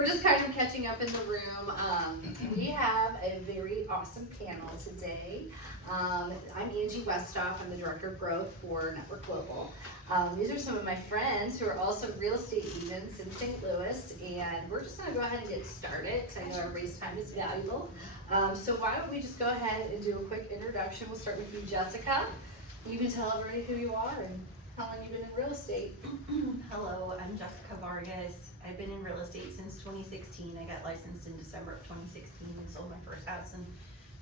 we're just kind of catching up in the room. We have a very awesome panel today. I'm Angie Westhoff. I'm the Director of Growth for NettWork Global. These are some of my friends who are also real estate agents in St. Louis, and we're just going to go ahead and get started because I know everybody's time is valuable. So why don't we just go ahead and do a quick introduction. We'll start with you, Jessica. You can tell everybody who you are and how long you've been in real estate. Hello, I'm Jessica Vargas. I've been in real estate since 2016. I got licensed in December of 2016 and sold my first house in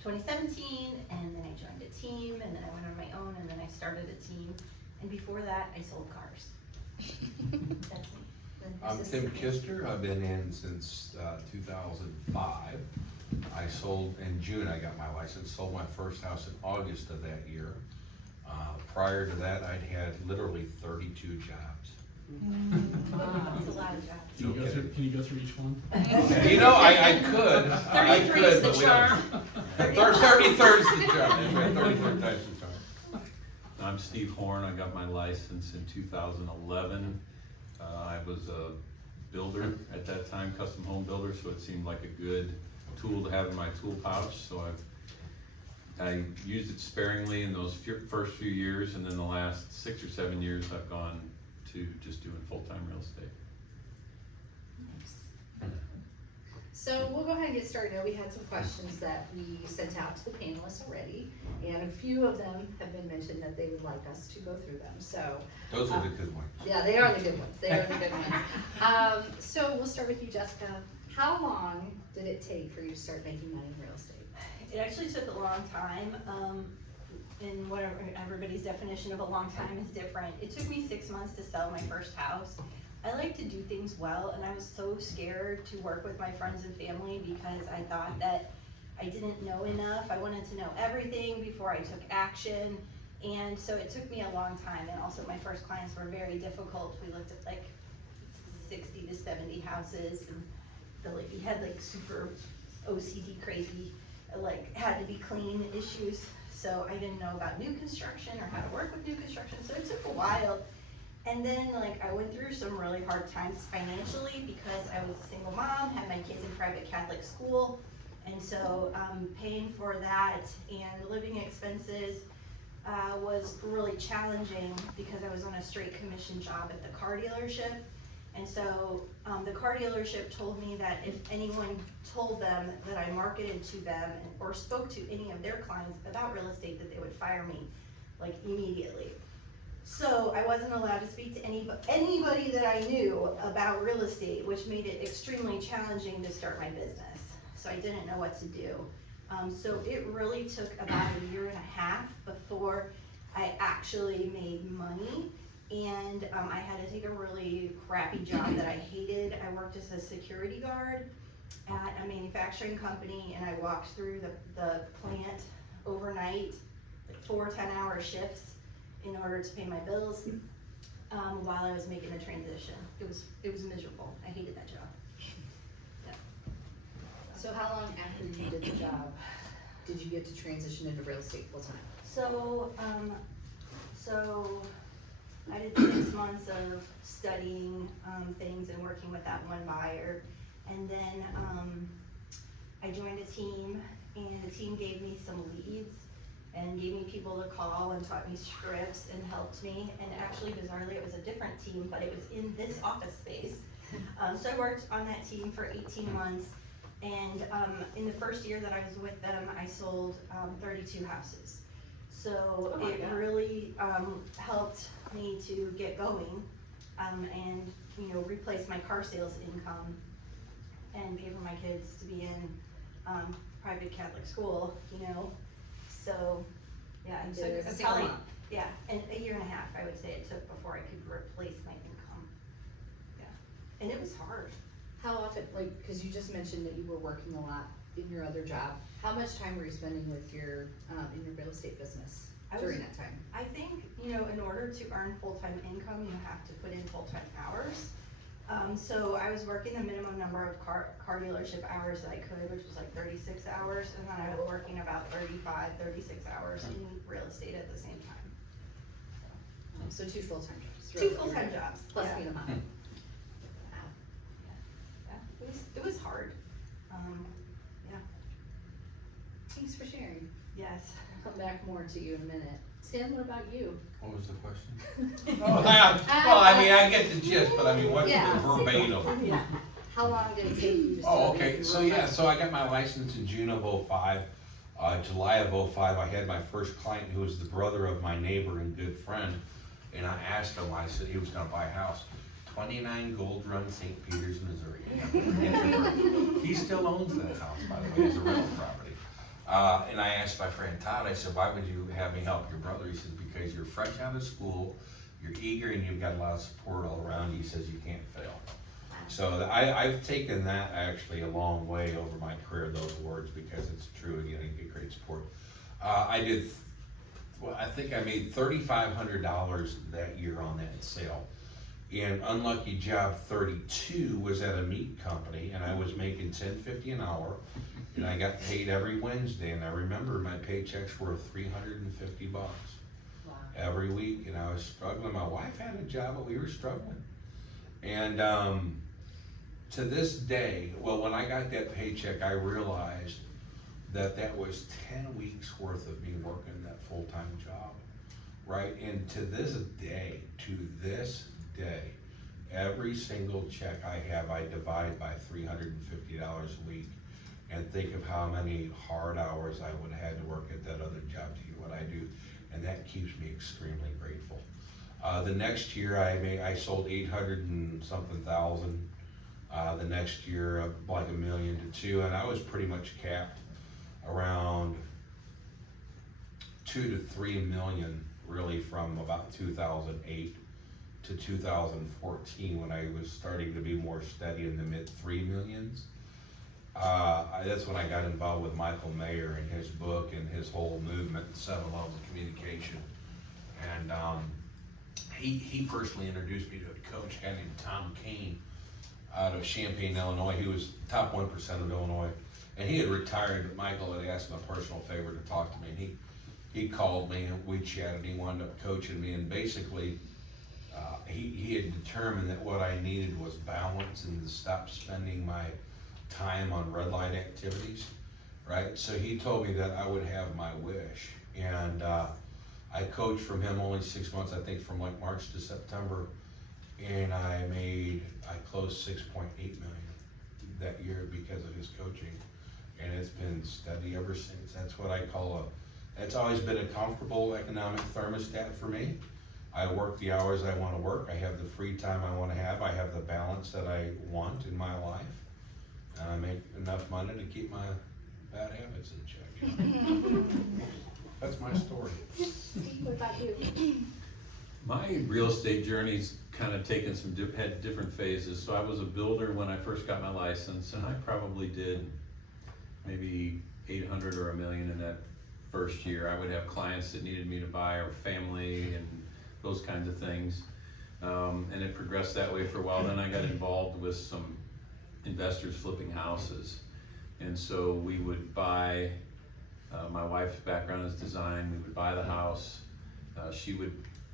2017, and then I joined a team, and then I went on my own, and then I started a team, and before that, I sold cars. That's me. I'm Tim Kister. I've been in since 2005. I sold in June. I got my license. Sold my first house in August of that year. Prior to that, I'd had literally 32 jobs. That's a lot of jobs. Can you go through each one? You know, I could. I 33 could, is the but we charm. don't. 33rd is the charm. That's right. 33rd time's the charm. I'm Steve Horn. I got my license in 2011. I was a builder at that time, custom home builder, so it seemed like a good tool to have in my tool pouch. So I used it sparingly in those first few years, and then the last 6 or 7 years I've gone to just doing full-time real estate. So we'll go ahead and get started. Now, we had some questions that we sent out to the panelists already, and a few of them have been mentioned that they would like us to go through them. So Those are the good ones. yeah, they are the good ones. They are the good ones. So we'll start with you, Jessica. How long did it take for you to start making money in real estate? It actually took a long time, and whatever everybody's definition of a long time is different. It took me 6 months to sell my first house. I like to do things well, and I was so scared to work with my friends and family because I thought that I didn't know enough. I wanted to know everything before I took action, and so it took me a long time. And also my first clients were very difficult. We looked at like 60 to 70 houses, and the lady had like super OCD crazy, like had to be clean issues. So I didn't know about new construction or how to work with new construction, so it took a while. And then like I went through some really hard times financially because I was a single mom, had my kids in private Catholic school, and so paying for that and living expenses was really challenging because I was on a straight commission job at the car dealership. And so the car dealership told me that if anyone told them that I marketed to them or spoke to any of their clients about real estate, that they would fire me like immediately. So I wasn't allowed to speak to anybody that I knew about real estate, which made it extremely challenging to start my business. So I didn't know what to do. So it really took about a year and a half before I actually made money. And I had to take a really crappy job that I hated. I worked as a security guard at a manufacturing company, and I walked through the plant overnight, like 4 10-hour shifts in order to pay my bills while I was making the transition. It was miserable. I hated that job. Yeah. So how long after you did the job did you get to transition into real estate full time? So I did 6 months of studying things and working with that one buyer, and then I joined a team, and the team gave me some leads and gave me people to call and taught me scripts and helped me. And actually, bizarrely, it was a different team, but it was in this office space. So I worked on that team for 18 months, and in the first year that I was with them, I sold 32 houses. So it really helped me to get going and replace my car sales income and pay for my kids to be in private Catholic school, So yeah, it took probably, and a year and a half I would say it took before I could replace my income. Yeah, and it was hard. How often, because you just mentioned that you were working a lot in your other job, how much time were you spending with your in your real estate business during that time? I think, in order to earn full-time income, you have to put in full-time hours. So I was working the minimum number of car dealership hours that I could, which was like 36 hours, and then I was working about 35, 36 hours in real estate at the same time. So 2 full-time jobs. Two full-time jobs. Plus yeah. being a mom. Wow. Yeah. Yes. I'll come back more to you in a minute. Tim, what about you? What was the question? Well, I mean, I get the gist, but I mean, what's Yeah. the verbatim? Yeah. How long did it take you to Oh, study? okay, so yeah, so I got my license in June of '05. July of '05, I had my first client who was the brother of my neighbor and good friend. And I asked him, I said he was gonna buy a house, 29 Gold Run, St. Peters, Missouri. He still owns that house, by the way, it's a rental property. And I asked my friend Todd, I said, why would you have me help your brother? He said, because you're fresh out of school, you're eager, and you've got a lot of support all around you. He says you can't fail. So I've taken that actually a long way over my career, those words, because it's true, again, I get great support. I think I made $3,500 that year on that sale. And unlucky job 32 was at a meat company, and I was making $10.50 an hour, and I got paid every Wednesday. And I remember my paychecks were $350 Wow. every week, and I was struggling. My wife had a job, but we were struggling. And to this day, well, when I got that paycheck, I realized that was 10 weeks worth of me working that full-time job, right? And to this day, every single check I have, I divide by $350 a week, and think of how many hard hours I would have had to work at that other job to do what I do, and that keeps me extremely grateful. The next year, I sold 800 and something thousand. The next year, like 1 million to 2, and I was pretty much capped around 2 to 3 million, really, from about 2008 to 2014, when I was starting to be more steady in the mid 3 millions. That's when I got involved with Michael Mayer and his book and his whole movement, 7 Levels of Communication. And he personally introduced me to a coach, a guy named Tom Kane, out of Champaign, Illinois. He was top 1% of Illinois. And he had retired, but Michael had asked him a personal favor to talk to me. And he called me and we chatted. He wound up coaching me, and basically he had determined that what I needed was balance and to stop spending my time on red light activities, right? So he told me that I would have my wish. And I coached from him only 6 months, I think from like March to September. And I closed 6.8 million that year because of his coaching. And it's been steady ever since. That's what I call it's always been a comfortable economic thermostat for me. I work the hours I want to work. I have the free time I want to have. I have the balance that I want in my life. And I make enough money to keep my bad habits in check. That's my story. Steve, what about you? My real estate journey's kind of taken had different phases. So I was a builder when I first got my license, and I probably did maybe 800 or 1 million in that first year. I would have clients that needed me to buy, or family and those kinds of things. And it progressed that way for a while. Then I got involved with some investors flipping houses. And so we would buy, my wife's background is design, we would buy the house, she would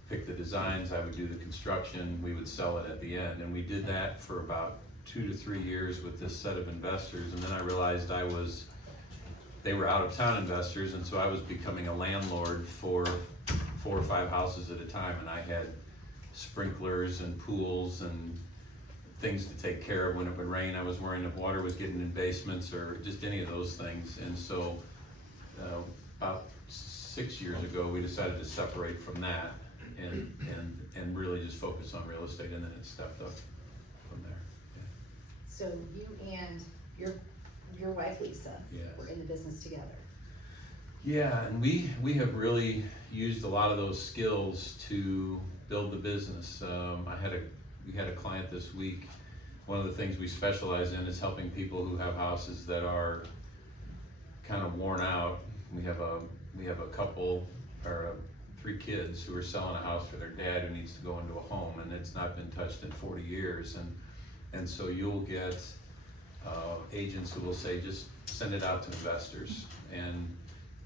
pick the designs, I would do the construction, we would sell it at the end. And we did that for about 2 to 3 years with this set of investors. And then I realized they were out of town investors, and so I was becoming a landlord for 4 or 5 houses at a time. And I had sprinklers and pools and things to take care of when it would rain. I was worrying if water was getting in basements or just any of those things. And so about 6 years ago, we decided to separate from that and really just focus on real estate, and then it stepped up from there. Yeah. So you and your wife Lisa Yes. were in the business together. Yeah, and we have really used a lot of those skills to build the business. We had a client this week. One of the things we specialize in is helping people who have houses that are kind of worn out. We have a couple, or 3 kids, who are selling a house for their dad who needs to go into a home, and it's not been touched in 40 years. And so you'll get agents who will say, just send it out to investors, and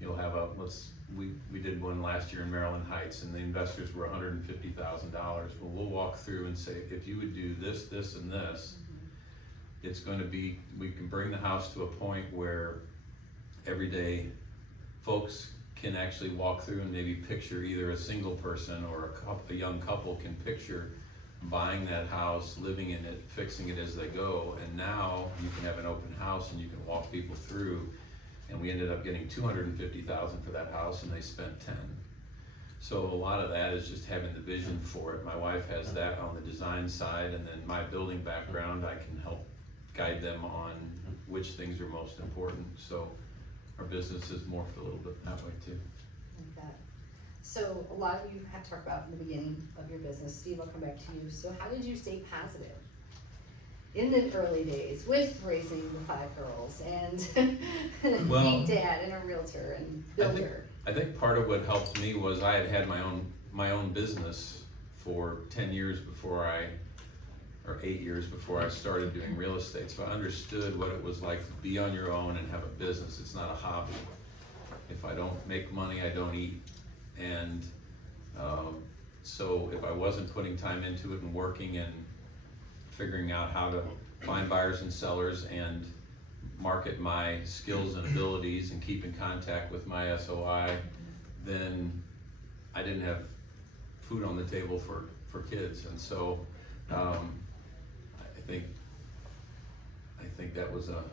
you'll have we did one last year in Maryland Heights, and the investors were $150,000. Well, we'll walk through and say, if you would do this, this, and this, it's going to be, we can bring the house to a point where everyday folks can actually walk through and maybe picture either a single person or a young couple can picture buying that house, living in it, fixing it as they go, and now you can have an open house and you can walk people through. And we ended up getting $250,000 for that house, and they spent 10. So a lot of that is just having the vision for it. My wife has that on the design side, and then my building background, I can help guide them on which things are most important. So our business has morphed a little bit that way too. Like that. So a lot of you have talked about in the beginning of your business. Steve, I'll come back to you. So how did you stay positive in the early days with raising the 5 girls and Well, being dad and a realtor and builder? I think part of what helped me was I had my own business for 10 years before or 8 years before I started doing real estate. So I understood what it was like to be on your own and have a business. It's not a hobby. If I don't make money, I don't eat. And so if I wasn't putting time into it and working and figuring out how to find buyers and sellers and market my skills and abilities and keep in contact with my SOI, then I didn't have food on the table for kids. And so I think that was a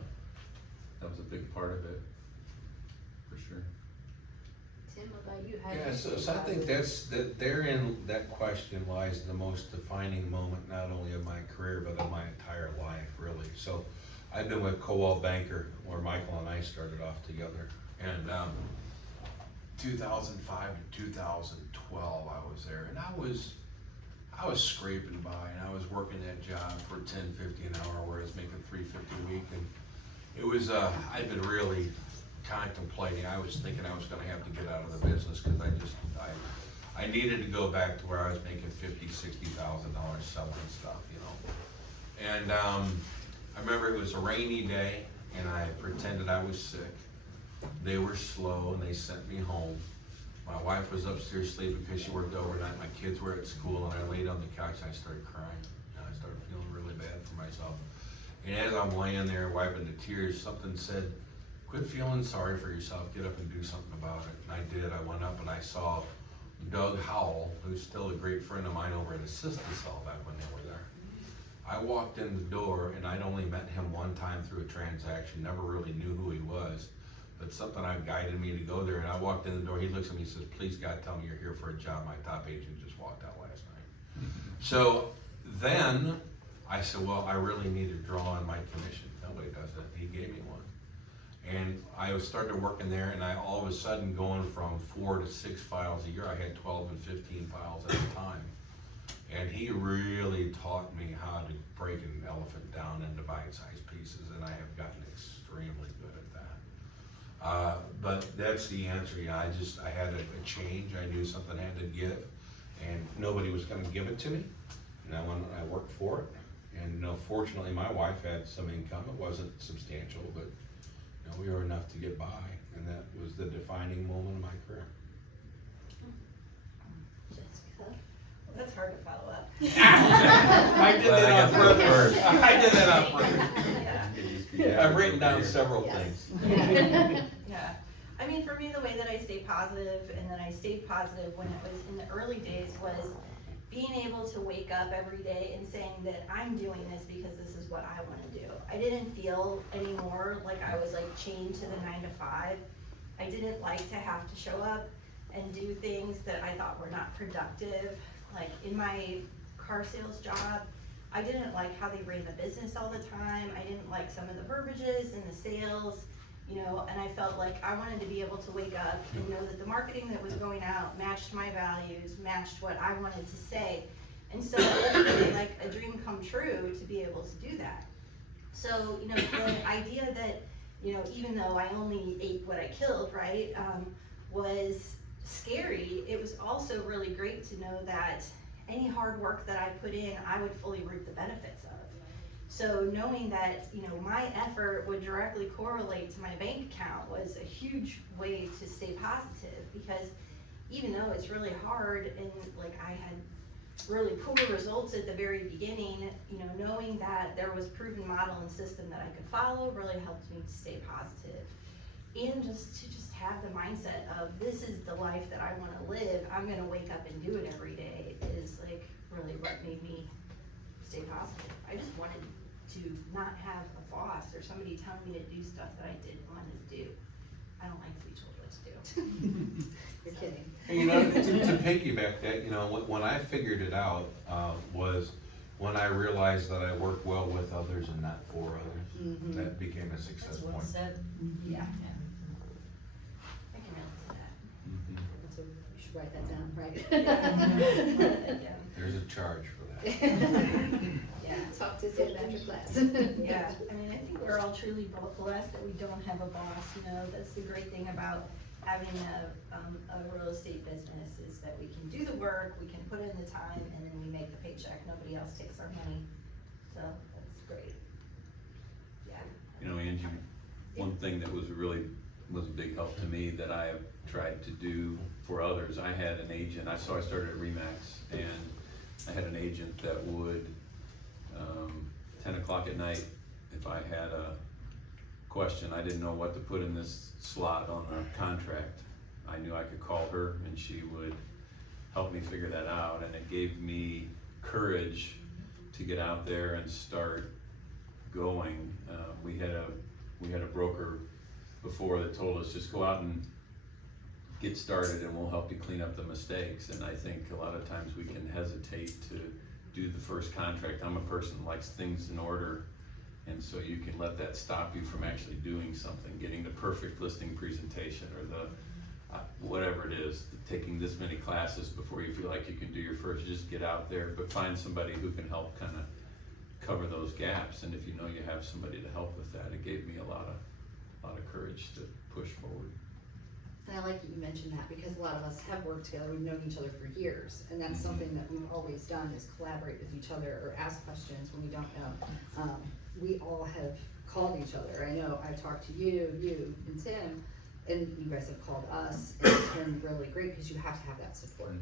big part of it, for sure. Tim, what about you? How did Yeah, you so stay I think positive? therein, that question lies the most defining moment, not only of my career, but of my entire life, really. So I've been with Coldwell Banker, where Michael and I started off together. And 2005 to 2012, I was there, and I was scraping by, and I was working that job for $10.50 an hour, where I was making $3.50 a week, and it was I'd been really contemplating. I was thinking I was going to have to get out of the business because I needed to go back to where I was making $50,000, $60,000 selling stuff, you know. And I remember it was a rainy day, and I pretended I was sick. They were slow, and they sent me home. My wife was upstairs sleeping because she worked overnight. My kids were at school, and I laid on the couch and I started crying. And I started feeling really bad for myself. And as I'm laying there wiping the tears, something said, "Quit feeling sorry for yourself, get up and do something about it." And I did. I went up and I saw Doug Howell, who's still a great friend of mine over at Assist-A-Cell back when they were there. I walked in the door, and I'd only met him one time through a transaction, never really knew who he was. But something guided me to go there, and I walked in the door. He looks at me and says, "Please, God, tell me you're here for a job. My top agent just walked out last night." So then I said, well, I really need to draw on my commission. Nobody does that. He gave me one. And I started working there, and I all of a sudden, going from 4 to 6 files a year, I had 12 and 15 files at a time. And he really taught me how to break an elephant down into bite-sized pieces, and I have gotten extremely good at that. But that's the answer. Yeah, I had a change. I knew something had to give, and nobody was going to give it to me. And I worked for it. And fortunately, my wife had some income. It wasn't substantial, but we were enough to get by, and that was the defining moment of my career. Jessica? That's hard to follow up. I did Glad that I on got through it purpose. first. I did that on purpose. Yeah. I've written down several Yes. things. Yeah. I mean, for me, the way that I stay positive, and then I stayed positive when it was in the early days, was being able to wake up every day and saying that I'm doing this because this is what I want to do. I didn't feel anymore like I was like chained to the 9 to 5. I didn't like to have to show up and do things that I thought were not productive. Like in my car sales job, I didn't like how they ran the business all the time. I didn't like some of the verbiages and the sales, and I felt like I wanted to be able to wake up and know that the marketing that was going out matched my values, matched what I wanted to say. And so it was like a dream come true to be able to do that. So, the idea that, even though I only ate what I killed, right, was scary, it was also really great to know that any hard work that I put in, I would fully reap the benefits of. So knowing that, my effort would directly correlate to my bank account was a huge way to stay positive, because even though it's really hard and like I had really poor results at the very beginning, knowing that there was proven model and system that I could follow really helped me to stay positive. and just to have the mindset of this is the life that I wanna live, I'm gonna wake up and do it every day is like really what made me stay positive. I just wanted to not have a boss or somebody telling me to do stuff that I didn't want to do. I don't like to be told what to do. You're kidding. And, you know, to piggyback that, you know, when I figured it out, was when I realized that I work well with others and not for others. Mhm. That became a success point. said. Yeah. I can relate to that. Mhm. So you should write that down, right? Yeah. There's a charge for that. Yeah. Talk to Sam after class. Yeah, I mean, I think we're all truly blessed that we don't have a boss, you know, that's the great thing about having a real estate business is that we can do the work, we can put in the time, and then we make the paycheck, nobody else takes our money, so that's great. Yeah. You know, Angie, one thing that was a big help to me that I have tried to do for others, I had an agent, I started at Remax, and I had an agent that would, 10 o'clock at night, if I had a question, I didn't know what to put in this slot on the contract, I knew I could call her and she would help me figure that out, and it gave me courage to get out there and start going. We had a broker before that told us, just go out and get started and we'll help you clean up the mistakes, and I think a lot of times we can hesitate to do the first contract. I'm a person that likes things in order, and so you can let that stop you from actually doing something, getting the perfect listing presentation or the whatever it is, taking this many classes before you feel like you can do your first. Just get out there, but find somebody who can help kind of cover those gaps, and if you know you have somebody to help with that, it gave me a lot of courage to push forward. And I like that you mentioned that because a lot of us have worked together, we've known each other for years, and that's something that we've always done is collaborate with each other or ask questions when we don't know. We all have called each other. I know I've talked to you and Tim, and you guys have called us, and it's been really great because you have to have that support.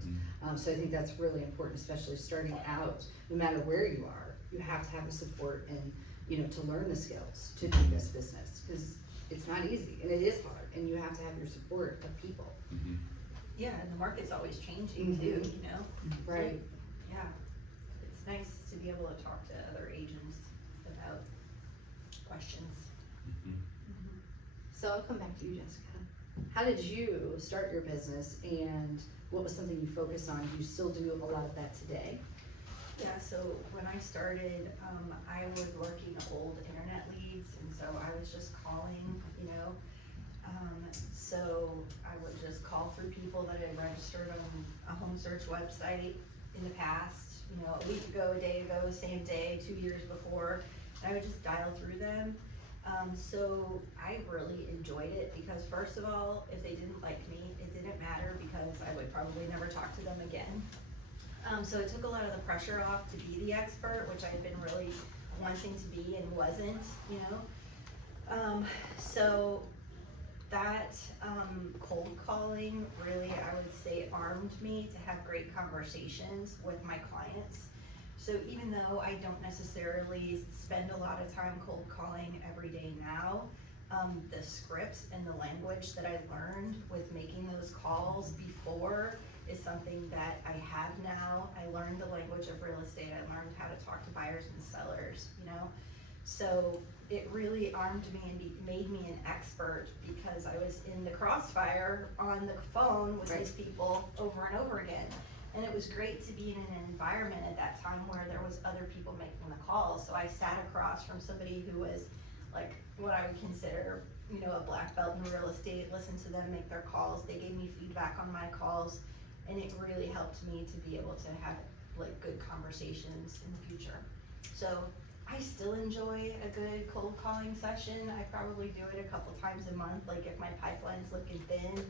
So I think that's really important, especially starting out, no matter where you are, you have to have the support and, you know, to learn the skills to do this business, because it's not easy and it is hard, and you have to have your support of people. Yeah, and the market's always changing too, you know? Right. Yeah, it's nice to be able to talk to other agents about questions. So I'll come back to you, Jessica. How did you start your business, and what was something you focused on? Do you still do a lot of that today? Yeah, so when I started, I was working old internet leads, and so I was just calling, you know. So I would just call through people that had registered on a home search website in the past, you know, a week ago, a day ago, same day, 2 years before, and I would just dial through them. So I really enjoyed it because first of all, if they didn't like me, it didn't matter because I would probably never talk to them again. So it took a lot of the pressure off to be the expert, which I had been really wanting to be and wasn't, you know. So that cold calling really, I would say, armed me to have great conversations with my clients. So even though I don't necessarily spend a lot of time cold calling every day now, the scripts and the language that I learned with making those calls before is something that I have now. I learned the language of real estate. I learned how to talk to buyers and sellers, you know? So it really armed me and made me an expert because I was in the crossfire on the phone with these people over and over again. And it was great to be in an environment at that time where there was other people making the calls. So I sat across from somebody who was like what I would consider, you know, a black belt in real estate, listened to them make their calls. They gave me feedback on my calls, and it really helped me to be able to have like good conversations in the future. So I still enjoy a good cold calling session. I probably do it a couple times a month. Like if my pipeline's looking thin,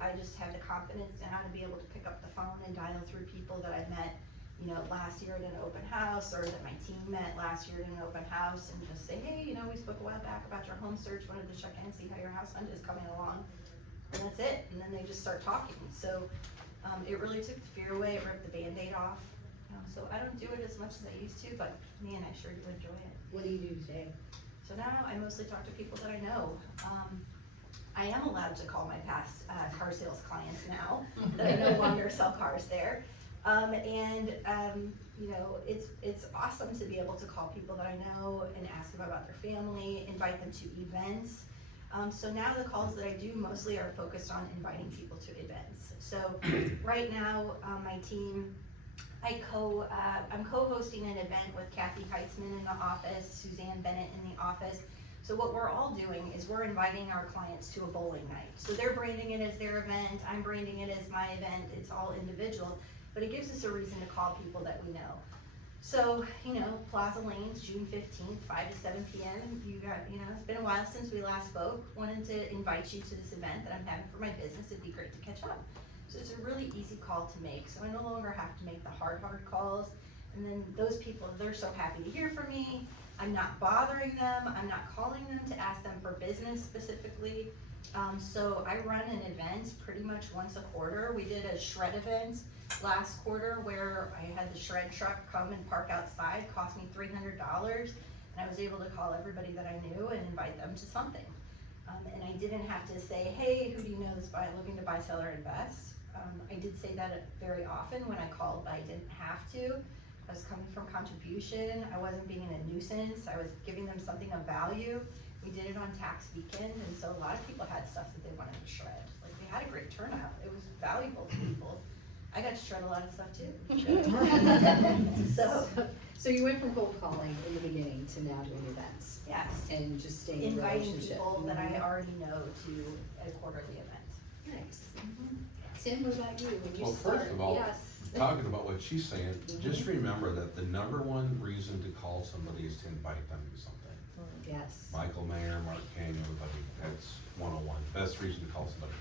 I just have the confidence now to be able to pick up the phone and dial through people that I met, you know, last year at an open house, or that my team met last year at an open house, and just say, hey, you know, we spoke a while back about your home search, wanted to check in and see how your house hunt is coming along. And that's it. And then they just start talking. So it really took the fear away. It ripped the Band-Aid off. So I don't do it as much as I used to, but man, I sure do enjoy it. What do you do today? So now I mostly talk to people that I know. I am allowed to call my past car sales clients now that I no longer sell cars there. You know, it's awesome to be able to call people that I know and ask them about their family, invite them to events. So now the calls that I do mostly are focused on inviting people to events. So right now, my team, I'm co-hosting an event with Kathy Heitzman in the office, Suzanne Bennett in the office. So what we're all doing is we're inviting our clients to a bowling night. So they're branding it as their event, I'm branding it as my event, it's all individual, but it gives us a reason to call people that we know. So, you know, Plaza Lanes, June 15th, 5 to 7 p.m. You got, you know, it's been a while since we last spoke. Wanted to invite you to this event that I'm having for my business. It'd be great to catch up. So it's a really easy call to make. So I no longer have to make the hard calls. And then those people, they're so happy to hear from me. I'm not bothering them. I'm not calling them to ask them for business specifically. So I run an event pretty much once a quarter. We did a shred event last quarter where I had the shred truck come and park outside, cost me $300, and I was able to call everybody that I knew and invite them to something. And I didn't have to say, hey, who do you know that's looking to buy, sell, or invest? I did say that very often when I called, but I didn't have to. I was coming from contribution, I wasn't being a nuisance, I was giving them something of value. We did it on tax weekend, and so a lot of people had stuff that they wanted to shred. Like, we had a great turnout, it was valuable to people. I got to shred a lot of stuff too. So you went from cold calling in the beginning to now doing events. Yes. And just staying in Inviting relationship. people that I already know to a quarterly event. Nice. Tim, what about you? When you Well, started? first of all, Yes. talking about what she's saying, just remember that the number one reason to call somebody is to invite them to something. Yes. Michael Mayer, Mark King, everybody, that's 101, best reason to call somebody.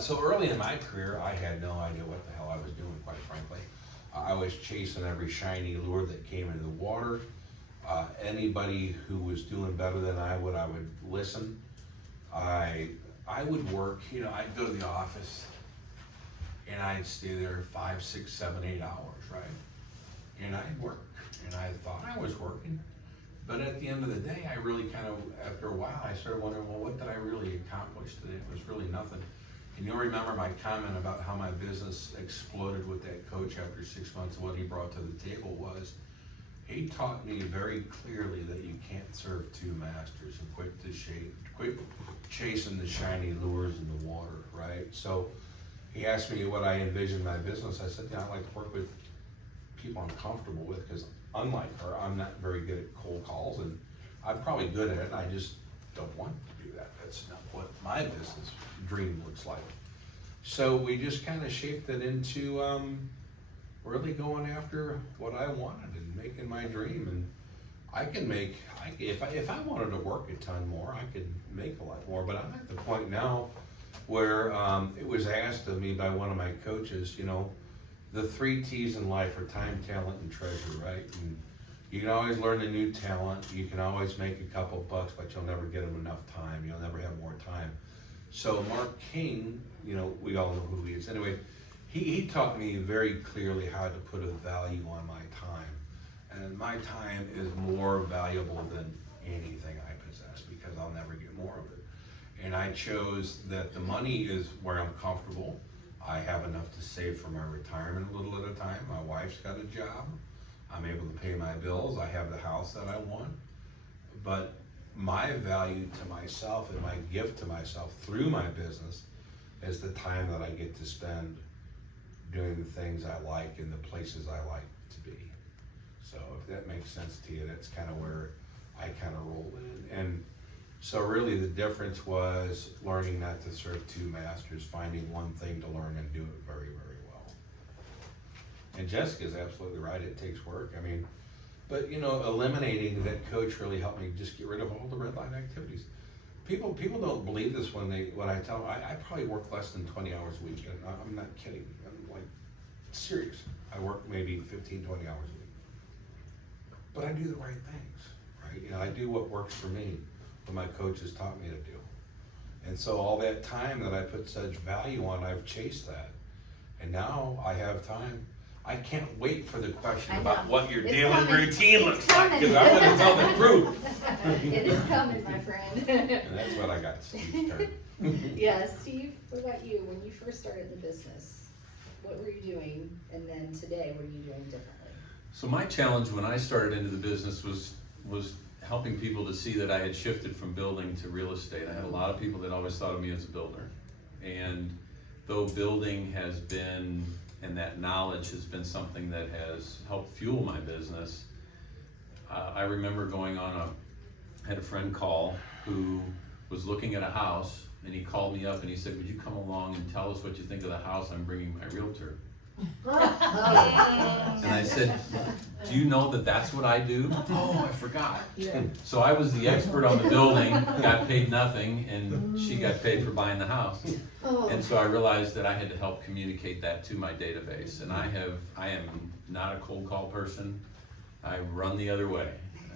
So early in my career, I had no idea what the hell I was doing, quite frankly. I was chasing every shiny lure that came into the water. Anybody who was doing better than I would listen. I would work, you know, I'd go to the office and I'd stay there 5, 6, 7, 8 hours, right? And I'd work, and I thought I was working. But at the end of the day, I really kind of, after a while, I started wondering, well, what did I really accomplish today? It was really nothing. And you'll remember my comment about how my business exploded with that coach after 6 months. What he brought to the table was, he taught me very clearly that you can't serve two masters, and quit chasing the shiny lures in the water, right? So he asked me what I envisioned my business. I said, yeah, I like to work with people I'm comfortable with, because unlike her, I'm not very good at cold calls, and I'm probably good at it. I just don't want to do that. That's not what my business dream looks like. So we just kind of shaped it into really going after what I wanted and making my dream. And I can make, if I wanted to work a ton more, I could make a lot more. But I'm at the point now where it was asked of me by one of my coaches, you know, the 3 T's in life are time, talent, and treasure, right? And you can always learn a new talent. You can always make a couple bucks, but you'll never get them enough time. You'll never have more time. So Mark King, you know, we all know who he is. Anyway, he taught me very clearly how to put a value on my time. And my time is more valuable than anything I possess, because I'll never get more of it. And I chose that the money is where I'm comfortable. I have enough to save for my retirement a little at a time. My wife's got a job. I'm able to pay my bills. I have the house that I want. But my value to myself and my gift to myself through my business is the time that I get to spend doing the things I like in the places I like to be. So if that makes sense to you, that's kind of where I kind of roll in. And so really the difference was learning not to serve two masters, finding one thing to learn and do it very, very well. And Jessica's absolutely right, it takes work. I mean, but you know, eliminating that coach really helped me just get rid of all the red line activities. People don't believe this when I tell them, I probably work less than 20 hours a week, and I'm not kidding, I'm like serious. I work maybe 15, 20 hours a week. But I do the right things, right? You know, I do what works for me, what my coaches taught me to do. And so all that time that I put such value on, I've chased that. And now I have time. I can't wait for the question I about know. what your It's daily coming. routine It's looks like, coming. cause I wanna tell the truth. It is coming, my friend. And that's what I got Steve's turn. Yeah, Steve, what about you? When you first started the business, what were you doing? And then today, what are you doing differently? So my challenge when I started into the business was helping people to see that I had shifted from building to real estate. I had a lot of people that always thought of me as a builder. And though building has been, and that knowledge has been something that has helped fuel my business, I remember going on I had a friend call who was looking at a house, and he called me up and he said, would you come along and tell us what you think of the house? I'm bringing my realtor. And I said, do you know that that's what I do? Oh, I forgot. So I was the expert on the building, got paid nothing, and she got paid for buying the house. Oh. And so I realized that I had to help communicate that to my database. And I am not a cold call person. I run the other way.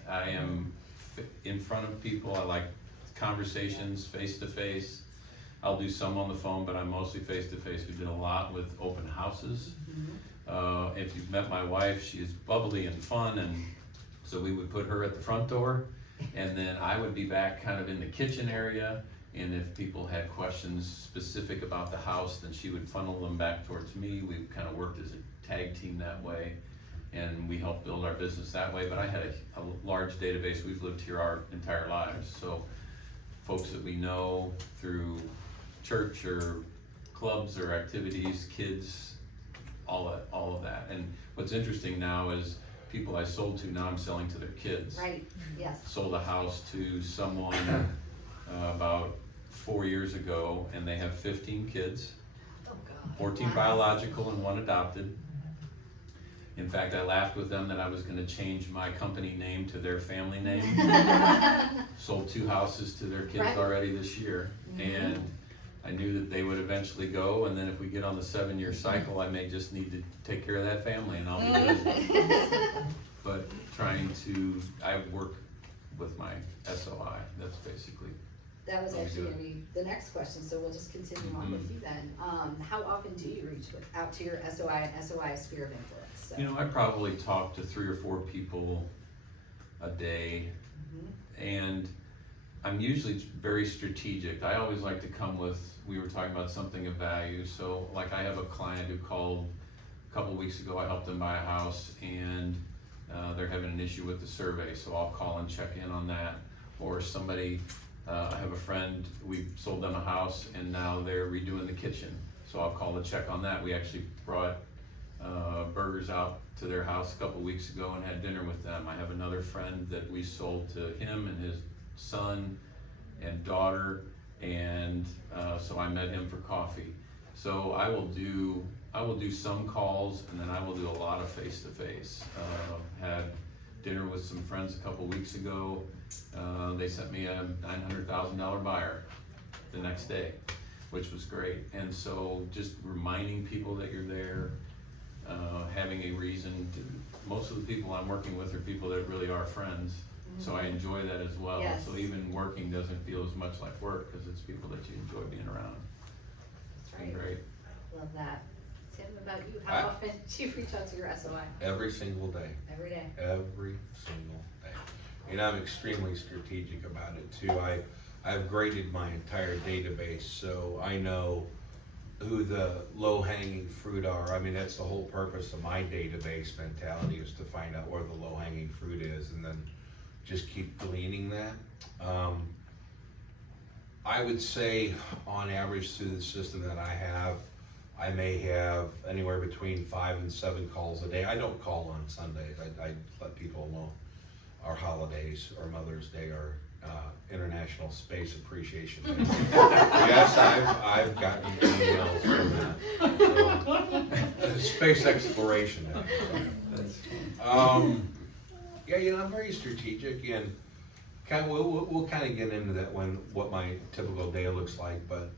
I am in front of people. I like conversations face to face. I'll do some on the phone, but I'm mostly face to face. We did a lot with open houses. If you've met my wife, she is bubbly and fun, and so we would put her at the front door, and then I would be back kind of in the kitchen area, and if people had questions specific about the house, then she would funnel them back towards me. We kind of worked as a tag team that way, and we helped build our business that way. But I had a large database. We've lived here our entire lives, so folks that we know through church or clubs or activities, kids, all of that. And what's interesting now is people I sold to, now I'm selling to their kids. Right, yes. Sold a house to someone about 4 years ago, and they have 15 kids, Oh, God. 14 Wow. biological and 1 adopted. In fact, I laughed with them that I was gonna change my company name to their family name. Sold 2 houses to their kids Right. already this year, and I knew that they would eventually go, and then if we get on the 7-year cycle, I may just need to take care of that family and I'll be good. But I work with my SOI, that's basically, That was How we actually do it. gonna be the next question, so we'll just continue on with you then. How often do you reach out to your SOI and SOI sphere of influence? So. you know, I probably talk to 3 or 4 people a day, and I'm usually very strategic. I always like to come with, we were talking about something of value, so like I have a client who called a couple weeks ago, I helped them buy a house, and they're having an issue with the survey, so I'll call and check in on that. Or somebody, I have a friend, we sold them a house and now they're redoing the kitchen, so I'll call to check on that. We actually brought burgers out to their house a couple weeks ago and had dinner with them. I have another friend that we sold to him and his son and daughter, and so I met him for coffee. So I will do some calls, and then I will do a lot of face-to-face. Had dinner with some friends a couple weeks ago. They sent me a $900,000 buyer the next day, which was great. And so just reminding people that you're there, having a reason to, most of the people I'm working with are people that really are friends. So I enjoy that as well. Yes. So even working doesn't feel as much like work, because it's people that you enjoy being around. That's It's right. been great. Love that. Tim, about you, how I- often do you reach out to your SOI? Every single day. Every day. Every single day. And I'm extremely strategic about it too. I've graded my entire database, so I know who the low-hanging fruit are. I mean, that's the whole purpose of my database mentality, is to find out where the low-hanging fruit is and then just keep gleaning that. I would say on average through the system that I have, I may have anywhere between 5 and 7 calls a day. I don't call on Sundays. I let people know our holidays, or Mother's Day, or International Space Appreciation Day. Yes, I've gotten emails from that. So, space exploration day. Yeah, you know, I'm very strategic, and we'll kind of get into that when what my typical day looks like. But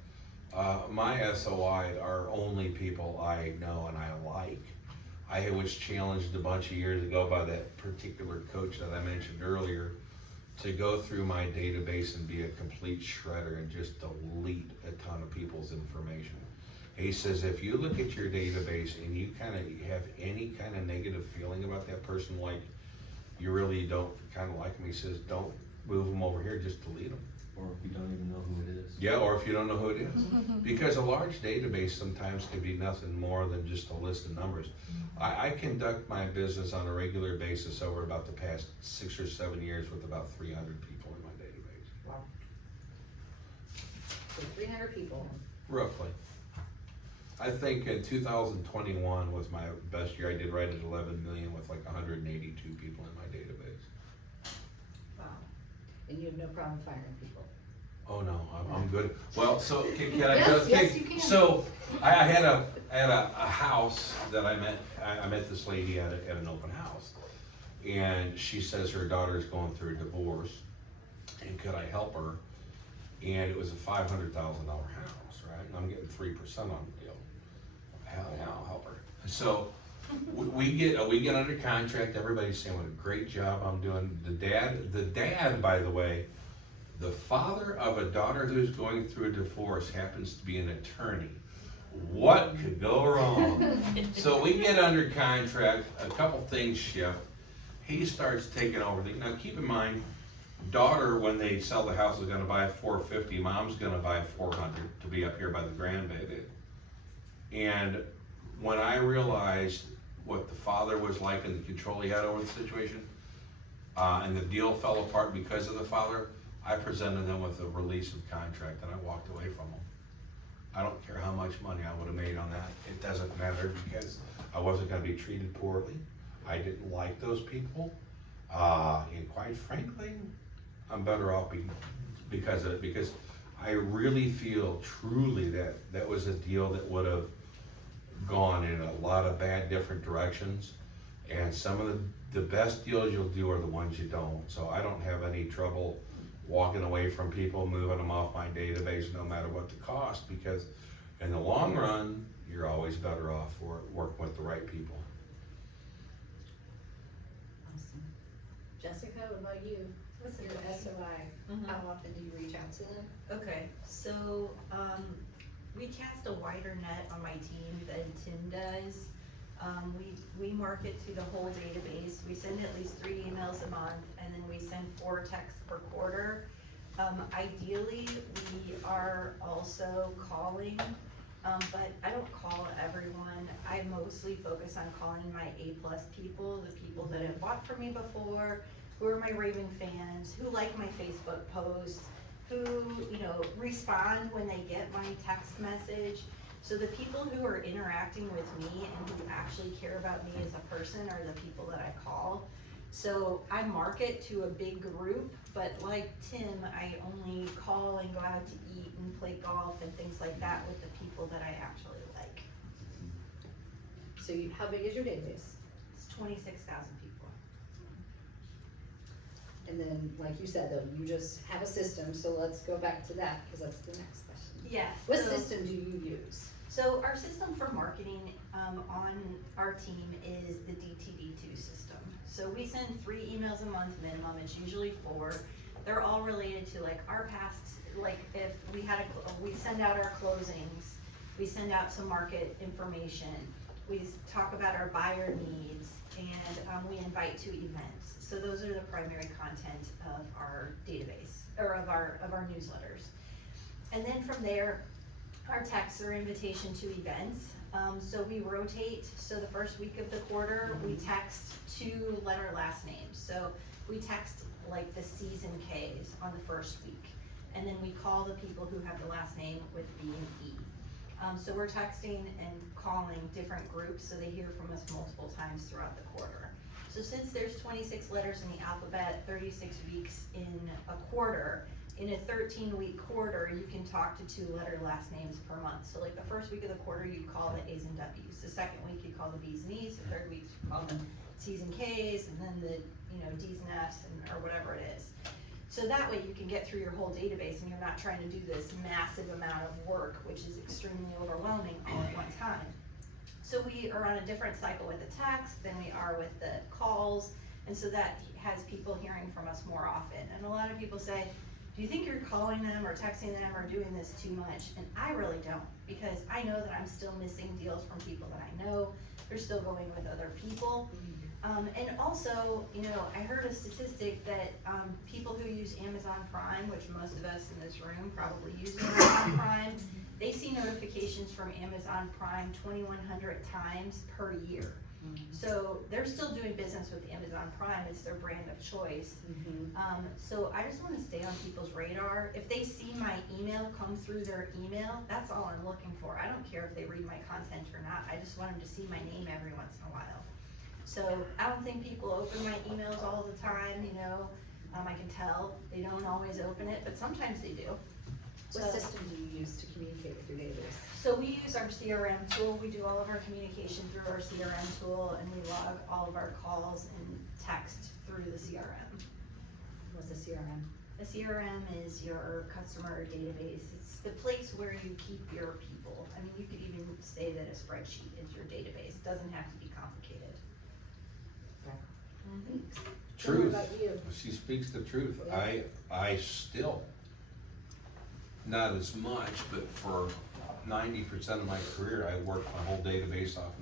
my SOI are only people I know and I like. I was challenged a bunch of years ago by that particular coach that I mentioned earlier to go through my database and be a complete shredder and just delete a ton of people's information. He says, if you look at your database and you kind of have any kind of negative feeling about that person, like you really don't kind of like them, he says, don't move them over here, just delete them. Or if you don't even know who it is. Yeah, or if you don't know who it is. Because a large database sometimes can be nothing more than just a list of numbers. I conduct my business on a regular basis over about the past 6 or 7 years with about 300 people in my database. Wow. So 300 people. Roughly. I think in 2021 was my best year. I did right at 11 million with like 182 people in my database. Wow. And you have no problem firing people. Oh no, I'm good. Well, so can I Yes, just yes, you can. So I had a house that I met. I met this lady at an open house, and she says her daughter's going through a divorce, and could I help her? And it was a $500,000 house, right? And I'm getting 3% on the deal. Hell yeah, I'll help her. So we get under contract. Everybody's saying what a great job I'm doing. The dad, by the way, the father of a daughter who's going through a divorce happens to be an attorney. What could go wrong? So we get under contract, a couple things shift. He starts taking over. Now keep in mind, daughter, when they sell the house, is gonna buy $450. Mom's gonna buy $400 to be up here by the grandbaby. And when I realized what the father was like and the control he had over the situation, and the deal fell apart because of the father, I presented them with a release of contract and I walked away from them. I don't care how much money I would have made on that. It doesn't matter because I wasn't gonna be treated poorly. I didn't like those people. And quite frankly, I'm better off because of it, because I really feel truly that was a deal that would have gone in a lot of bad different directions. And some of the best deals you'll do are the ones you don't. So I don't have any trouble walking away from people, moving them off my database, no matter what the cost, because in the long run, you're always better off for working with the right people. Awesome. Jessica, what about you? What's your SOI? Mhm. How often do you reach out to them? Okay, so, we cast a wider net on my team than Tim does. We market to the whole database. We send at least 3 emails a month, and then we send 4 texts per quarter. Ideally, we are also calling, but I don't call everyone. I mostly focus on calling my A+ people, the people that have bought from me before, who are my raving fans, who like my Facebook posts, who, respond when they get my text message. So the people who are interacting with me and who actually care about me as a person are the people that I call. So I market to a big group, but like Tim, I only call and go out to eat and play golf and things like that with the people that I actually like. So how big is your database? It's 26,000 people. And then, like you said, though, you just have a system, so let's go back to that, because that's the next question. Yes. What system do you use? So our system for marketing on our team is the DTD2 system. So we send 3 emails a month minimum. It's usually 4. They're all related to like our past. Like if we send out our closings, we send out some market information. We talk about our buyer needs, and we invite to events. So those are the primary content of our database or of our newsletters. And then from there, our texts are invitation to events. So we rotate. So the first week of the quarter, we text 2 letter last names. So we text like the season Ks on the first week. And then we call the people who have the last name with B and E. So we're texting and calling different groups so they hear from us multiple times throughout the quarter. So since there's 26 letters in the alphabet, 36 weeks in a quarter, in a 13-week quarter, you can talk to 2 letter last names per month. So like the first week of the quarter, you call the A's and W's. The second week, you call the B's and E's. The third week, you call the C's and K's, and then the D's and F's, or whatever it is. So that way you can get through your whole database and you're not trying to do this massive amount of work, which is extremely overwhelming all at one time. So we are on a different cycle with the text than we are with the calls, and so that has people hearing from us more often. And a lot of people say, do you think you're calling them or texting them or doing this too much? And I really don't, because I know that I'm still missing deals from people that I know. They're still going with other people. And also, you know, I heard a statistic that people who use Amazon Prime, which most of us in this room probably use Amazon Prime, they see notifications from Amazon Prime 2,100 times per year. So they're still doing business with Amazon Prime, it's their brand of choice. So I just wanna stay on people's radar. If they see my email come through their email, that's all I'm looking for. I don't care if they read my content or not, I just want them to see my name every once in a while. So I don't think people open my emails all the time, you know, I can tell, they don't always open it, but sometimes they do. What system do you use to communicate with your database? So we use our CRM tool, we do all of our communication through our CRM tool, and we log all of our calls and text through the CRM. What's a CRM? The CRM is your customer database, it's the place where you keep your people. I mean, you could even say that a spreadsheet is your database, it doesn't have to be complicated. Thanks. Truth. What about you? She speaks the truth. Yeah. I still, not as much, but for 90% of my career, I worked my whole database off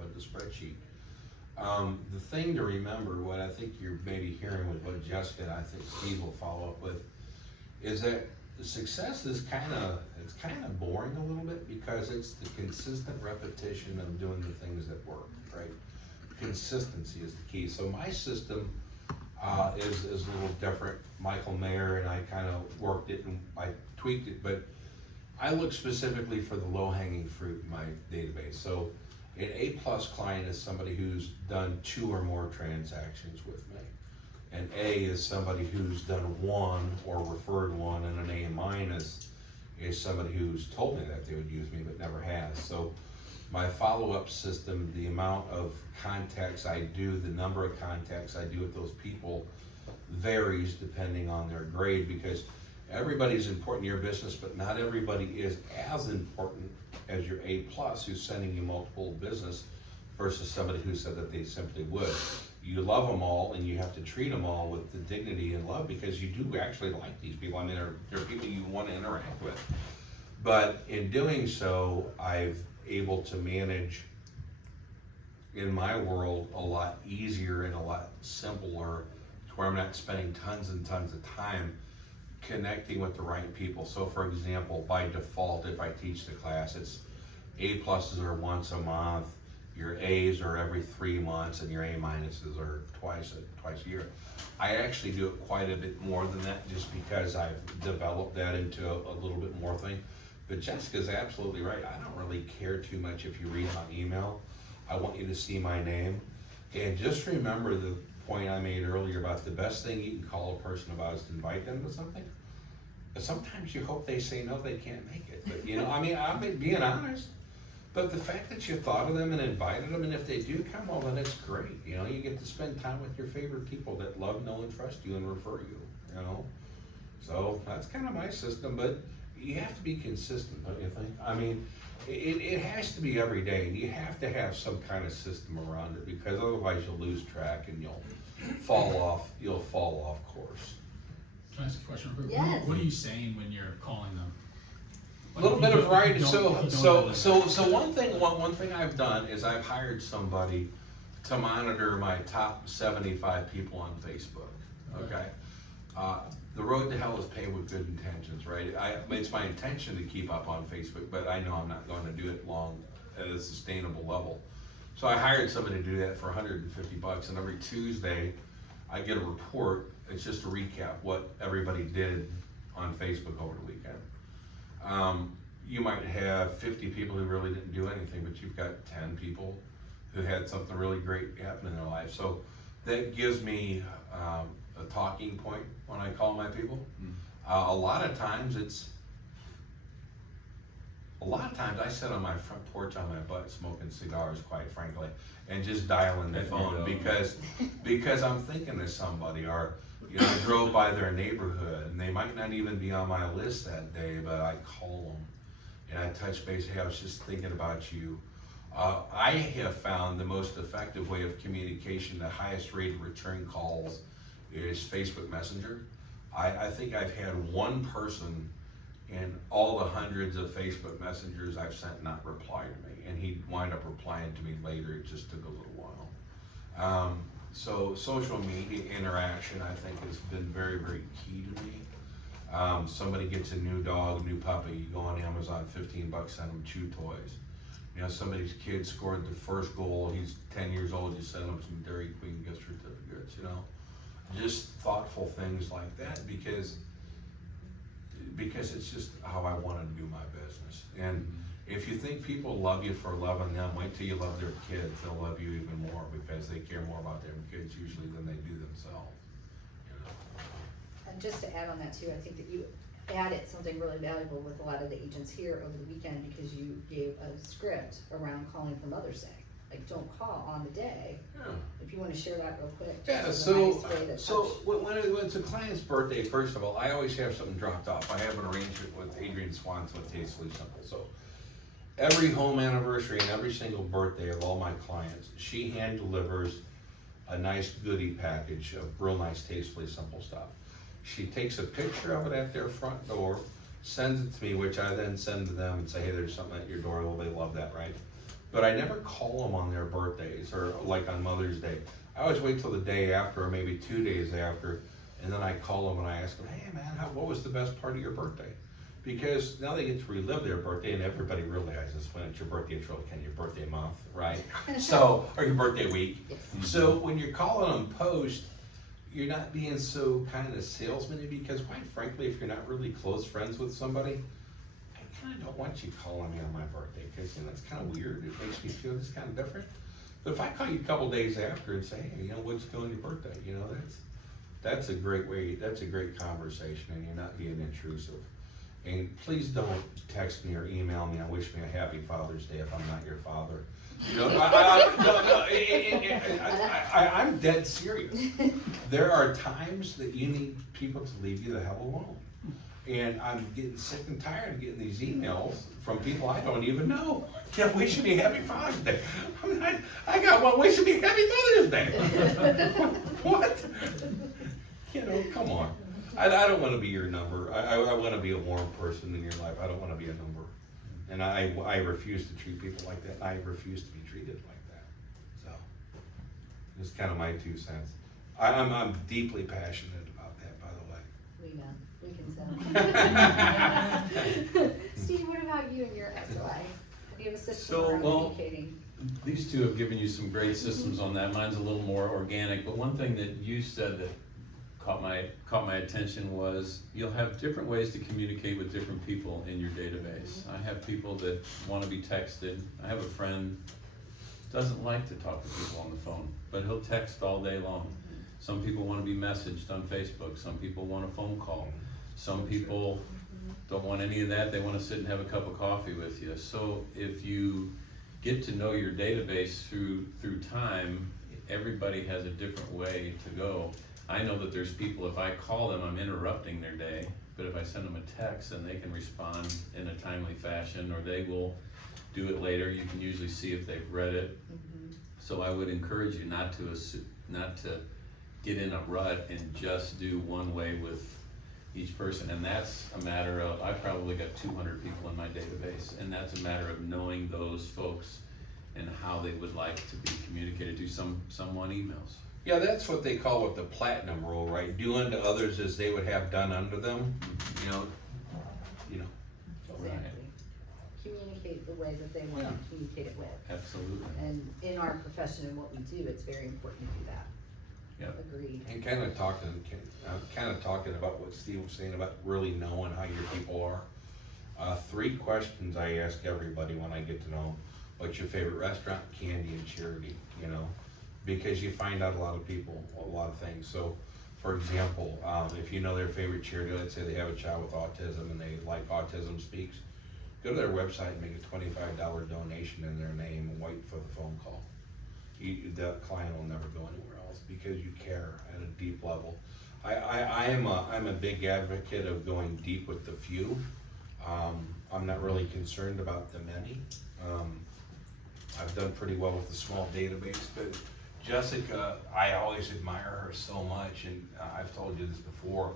of the spreadsheet. The thing to remember, what I think you're maybe hearing with what Jessica and I think Steve will follow up with, is that the success is kind of boring a little bit, because it's the consistent repetition of doing the things that work, right? Consistency is the key. So my system is a little different. Michael Mayer and I kind of worked it and I tweaked it, but I look specifically for the low-hanging fruit in my database. So an A+ client is somebody who's done 2 or more transactions with me. An A is somebody who's done 1 or referred 1, and an A- is somebody who's told me that they would use me but never has. So my follow-up system, the amount of contacts I do, the number of contacts I do with those people varies depending on their grade, because everybody's important in your business, but not everybody is as important as your A+ who's sending you multiple business versus somebody who said that they simply would. You love them all, and you have to treat them all with the dignity and love, because you do actually like these people. I mean, they're people you want to interact with. But in doing so, I've able to manage in my world a lot easier and a lot simpler, to where I'm not spending tons and tons of time connecting with the right people. So for example, by default, if I teach the class, it's A+ are once a month, your A's are every 3 months, and your A- are twice a year. I actually do it quite a bit more than that, just because I've developed that into a little bit more thing. But Jessica's absolutely right. I don't really care too much if you read my email. I want you to see my name. And just remember the point I made earlier about the best thing you can call a person about is to invite them to something. But sometimes you hope they say no, they can't make it. But you know, I mean, I'm being honest. But the fact that you thought of them and invited them, and if they do come, well, then it's great. You know, you get to spend time with your favorite people that love, know, and trust you and refer you, you know? So that's kind of my system, but you have to be consistent, don't you think? I mean, it has to be every day, and you have to have some kind of system around it, because otherwise you'll lose track and you'll fall off course. Can I ask a question real quick? Yes. What are you saying when you're calling them? A little bit of variety. So one. one thing I've done is I've hired somebody to monitor my top 75 people on Facebook. Okay. The road to hell is paved with good intentions, right? It's my intention to keep up on Facebook, but I know I'm not going to do it long at a sustainable level. So I hired somebody to do that for $150, and every Tuesday I get a report. It's just a recap what everybody did on Facebook over the weekend. You might have 50 people who really didn't do anything, but you've got 10 people who had something really great happen in their life. So that gives me a talking point when I call my people. A lot of times I sit on my front porch on my butt smoking cigars, quite frankly, and just dialing the phone because I'm thinking of somebody, or you know, I drove by their neighborhood and they might not even be on my list that day, but I call them and I touch base. Hey, I was just thinking about you. I have found the most effective way of communication, the highest rate of return calls, is Facebook Messenger. I think I've had one person in all the hundreds of Facebook messengers I've sent not reply to me, and he wind up replying to me later. It just took a little while. So social media interaction, I think, has been very, very key to me. Somebody gets a new dog, new puppy, you go on Amazon, $15, send them chew toys. You know, somebody's kid scored the first goal, he's 10 years old, you send him some Dairy Queen gift certificates, you know? Just thoughtful things like that, because it's just how I want to do my business. And if you think people love you for loving them, wait till you love their kids. They'll love you even more, because they care more about their kids usually than they do themselves. You know? And just to add on that too, I think that you added something really valuable with a lot of the agents here over the weekend, because you gave a script around calling for Mother's Day. Like, don't call on the day. Yeah. If you want to share that real quick. Yeah, just as a nice way to so touch- when it's a client's birthday, first of all, I always have something dropped off. I have an arrangement with Adrian Swanson with Tastefully Simple. So every home anniversary and every single birthday of all my clients, she hand delivers a nice goodie package of real nice Tastefully Simple stuff. She takes a picture of it at their front door, sends it to me, which I then send to them and say, hey, there's something at your door. Well, they love that, right? But I never call them on their birthdays or like on Mother's Day. I always wait till the day after, or maybe 2 days after, and then I call them and I ask them, hey man, what was the best part of your birthday? Because now they get to relive their birthday, and everybody realizes when it's your birthday, it's really kind of your birthday month, right? So, or your birthday week. Yes. So when you're calling them post, you're not being so kind of salesman-y, because quite frankly, if you're not really close friends with somebody, I kind of don't want you calling me on my birthday, because you know, it's kind of weird. It makes me feel just kind of different. But if I call you a couple days after and say, hey, you know, what's going on your birthday? You know, that's a great way, that's a great conversation, and you're not being intrusive. And please don't text me or email me and wish me a happy Father's Day if I'm not your father. You know, I'm dead serious. There are times that you need people to leave you the hell alone. And I'm getting sick and tired of getting these emails from people I don't even know. Yeah, wishing me happy Father's Day. I mean, I got one wishing me happy Mother's Day. What? You know, come on. I don't want to be your number. I want to be a warm person in your life. I don't want to be a number. And I refuse to treat people like that, and I refuse to be treated like that. So, just kind of my 2 cents. I'm deeply passionate about that, by the way. We know, we can tell. Steve, what about you and your SOI? Do you have a system So, around well, communicating? These two have given you some great systems on that. Mine's a little more organic, but one thing that you said that caught my attention was you'll have different ways to communicate with different people in your database. I have people that want to be texted. I have a friend doesn't like to talk to people on the phone, but he'll text all day long. Some people want to be messaged on Facebook. Some people want a phone call. Some people don't want any of that. They want to sit and have a cup of coffee with you. So if you get to know your database through time, everybody has a different way to go. I know that there's people, if I call them, I'm interrupting their day, but if I send them a text and they can respond in a timely fashion, or they will do it later, you can usually see if they've read it. So I would encourage you not to get in a rut and just do one way with each person. And that's a matter of, I probably got 200 people in my database, and that's a matter of knowing those folks and how they would like to be communicated to. Some want emails. Yeah, that's what they call it the platinum rule, right? Do unto others as they would have done unto them. You know. Exactly. Communicate the way that they want Yeah. to communicate it with. Absolutely. And in our profession and what we do, it's very important to do that. Yep. Agreed. And kind of talking about what Steve was saying about really knowing how your people are. 3 questions I ask everybody when I get to know them. What's your favorite restaurant, candy, and charity? You know, because you find out a lot of people, a lot of things. So, for example, if you know their favorite charity, let's say they have a child with autism and they like Autism Speaks, go to their website and make a $25 donation in their name and wait for the phone call. The client will never go anywhere else because you care at a deep level. I'm a big advocate of going deep with the few. I'm not really concerned about the many. I've done pretty well with the small database, but Jessica, I always admire her so much, and I've told you this before.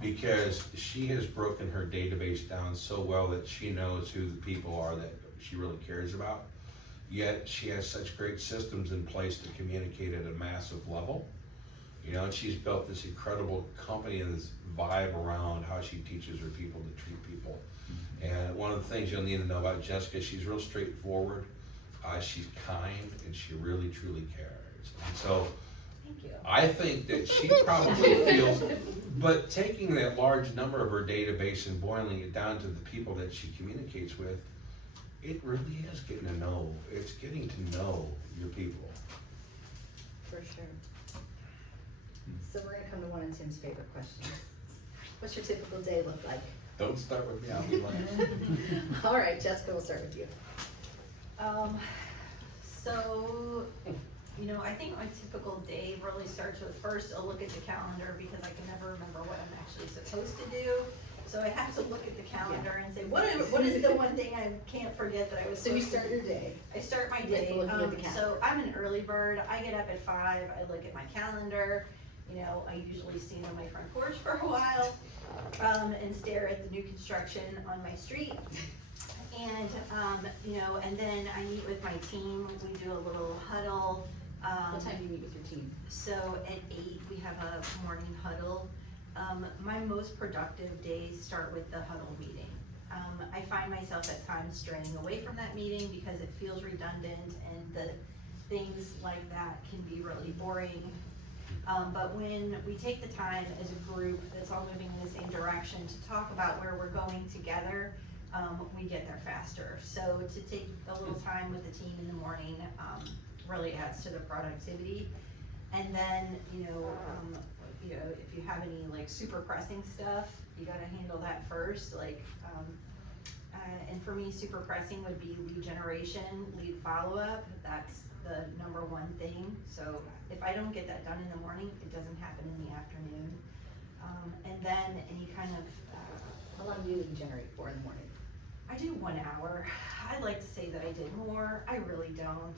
because she has broken her database down so well that she knows who the people are that she really cares about. Yet she has such great systems in place to communicate at a massive level. You know, and she's built this incredible company and this vibe around how she teaches her people to treat people. And one of the things you'll need to know about Jessica, she's real straightforward, she's kind, and she really truly cares. And so Thank you. I think that she probably feels, but taking that large number of her database and boiling it down to the people that she communicates with, it really is getting to know, it's getting to know your people. For sure. So we're gonna come to one of Tim's favorite questions. What's your typical day look like? Don't start with me, I'll be last. All right, Jessica, we'll start with you. So, you know, I think my typical day really starts with first a look at the calendar because I can never remember what I'm actually supposed to do. So I have to look at the calendar and say, what is the one thing I can't forget that I was So you supposed to start do? your day. I start my With day, looking at the calendar. so I'm an early bird, I get up at 5, I look at my calendar, you know, I usually stand on my front porch for a while, and stare at the new construction on my street. And, you know, and then I meet with my team, we do a little huddle. What time do you meet with your team? So at 8, we have a morning huddle. My most productive days start with the huddle meeting. I find myself at times straying away from that meeting because it feels redundant and the things like that can be really boring. But when we take the time as a group that's all moving in the same direction to talk about where we're going together, we get there faster. So to take a little time with the team in the morning really adds to the productivity. And then, you know, if you have any like super pressing stuff, you gotta handle that first. Like, and for me, super pressing would be lead generation, lead follow-up. That's the #1 thing. So if I don't get that done in the morning, it doesn't happen in the afternoon. And then any kind of, How long do you generate for in the morning? I do 1 hour. I'd like to say that I did more. I really don't.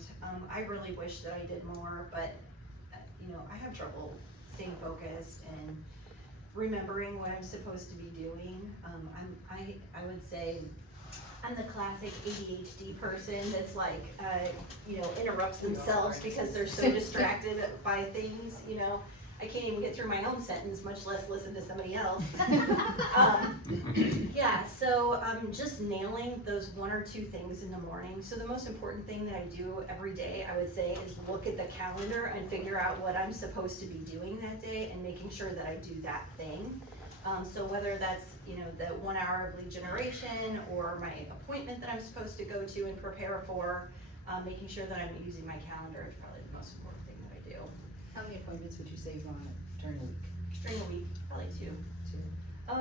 I really wish that I did more, but you know, I have trouble staying focused and remembering what I'm supposed to be doing. I would say I'm the classic ADHD person that's like, you know, interrupts themselves because they're so distracted by things, you know. I can't even get through my own sentence, much less listen to somebody else. Yeah, so just nailing those 1 or 2 things in the morning. So the most important thing that I do every day, I would say, is look at the calendar and figure out what I'm supposed to be doing that day and making sure that I do that thing. So whether that's, you know, the 1 hour of lead generation or my appointment that I'm supposed to go to and prepare for, making sure that I'm using my calendar is probably the most important thing that I do. How many appointments would you say you want during the week? During the week, probably 2. 2.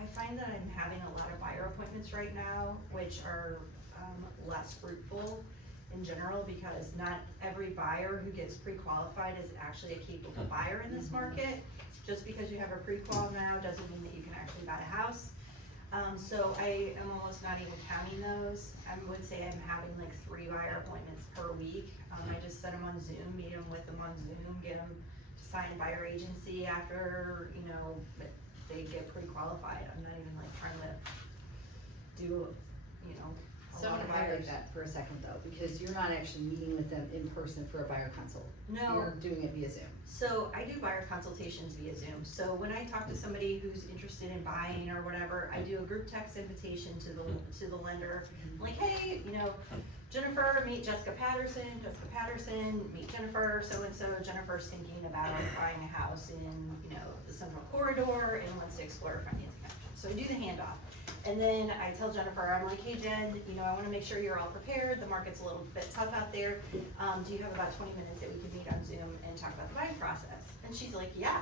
I find that I'm having a lot of buyer appointments right now, which are less fruitful in general because not every buyer who gets pre-qualified is actually a capable buyer in this market. Just because you have a pre-qual now doesn't mean that you can actually buy a house. So I am almost not even counting those. I would say I'm having like 3 buyer appointments per week. I just set them on Zoom, meet them with them on Zoom, get them to sign buyer agency after, you know, they get pre-qualified. I'm not even like trying to do, you know, a So I'm lot gonna of highlight buyers. that for a second though, because you're not actually meeting with them in person for a buyer consult. No. You're doing it via Zoom. So I do buyer consultations via Zoom. So when I talk to somebody who's interested in buying or whatever, I do a group text invitation to the lender. I'm like, hey, you know, Jennifer, meet Jessica Patterson, meet Jennifer, so-and-so. Jennifer's thinking about buying a house in, you know, the Central Corridor and wants to explore financing options. So I do the handoff. And then I tell Jennifer, I'm like, hey Jen, you know, I wanna make sure you're all prepared. The market's a little bit tough out there. Do you have about 20 minutes that we could meet on Zoom and talk about the buying process? And she's like, yeah.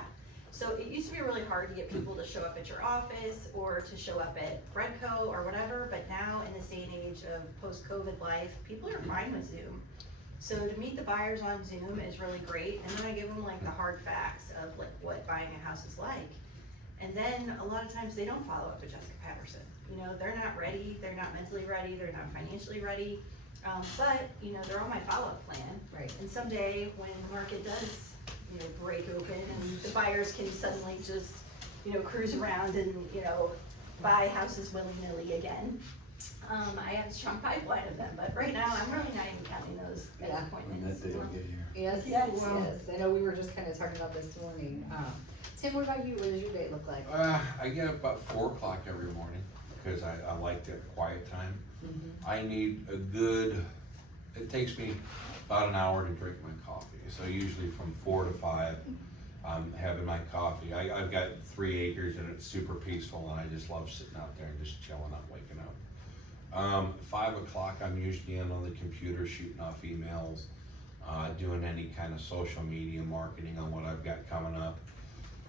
So it used to be really hard to get people to show up at your office or to show up at Redco or whatever, but now in this day and age of post-COVID life, people are fine with Zoom. So to meet the buyers on Zoom is really great, and then I give them like the hard facts of like what buying a house is like. And then a lot of times they don't follow up with Jessica Patterson. You know, they're not ready, they're not mentally ready, they're not financially ready, but you know, they're on my follow-up plan. Right. And someday when the market does, you know, break open and the buyers can suddenly just cruise around and, buy houses willy-nilly again. I have a strong pipeline of them, but right now, I'm really not even counting those Yeah. appointments. When that day will get here. Yes, Yes. yes. I know we were just kind of talking about this morning. Tim, what about you? What does your day look like? I get up about 4 o'clock every morning, because I like that quiet time. I need it takes me about an hour to drink my coffee. So usually from 4 to 5, I'm having my coffee. I've got 3 acres and it's super peaceful, and I just love sitting out there and just chilling, not waking up. 5 o'clock, I'm usually in on the computer shooting off emails, doing any kind of social media marketing on what I've got coming up.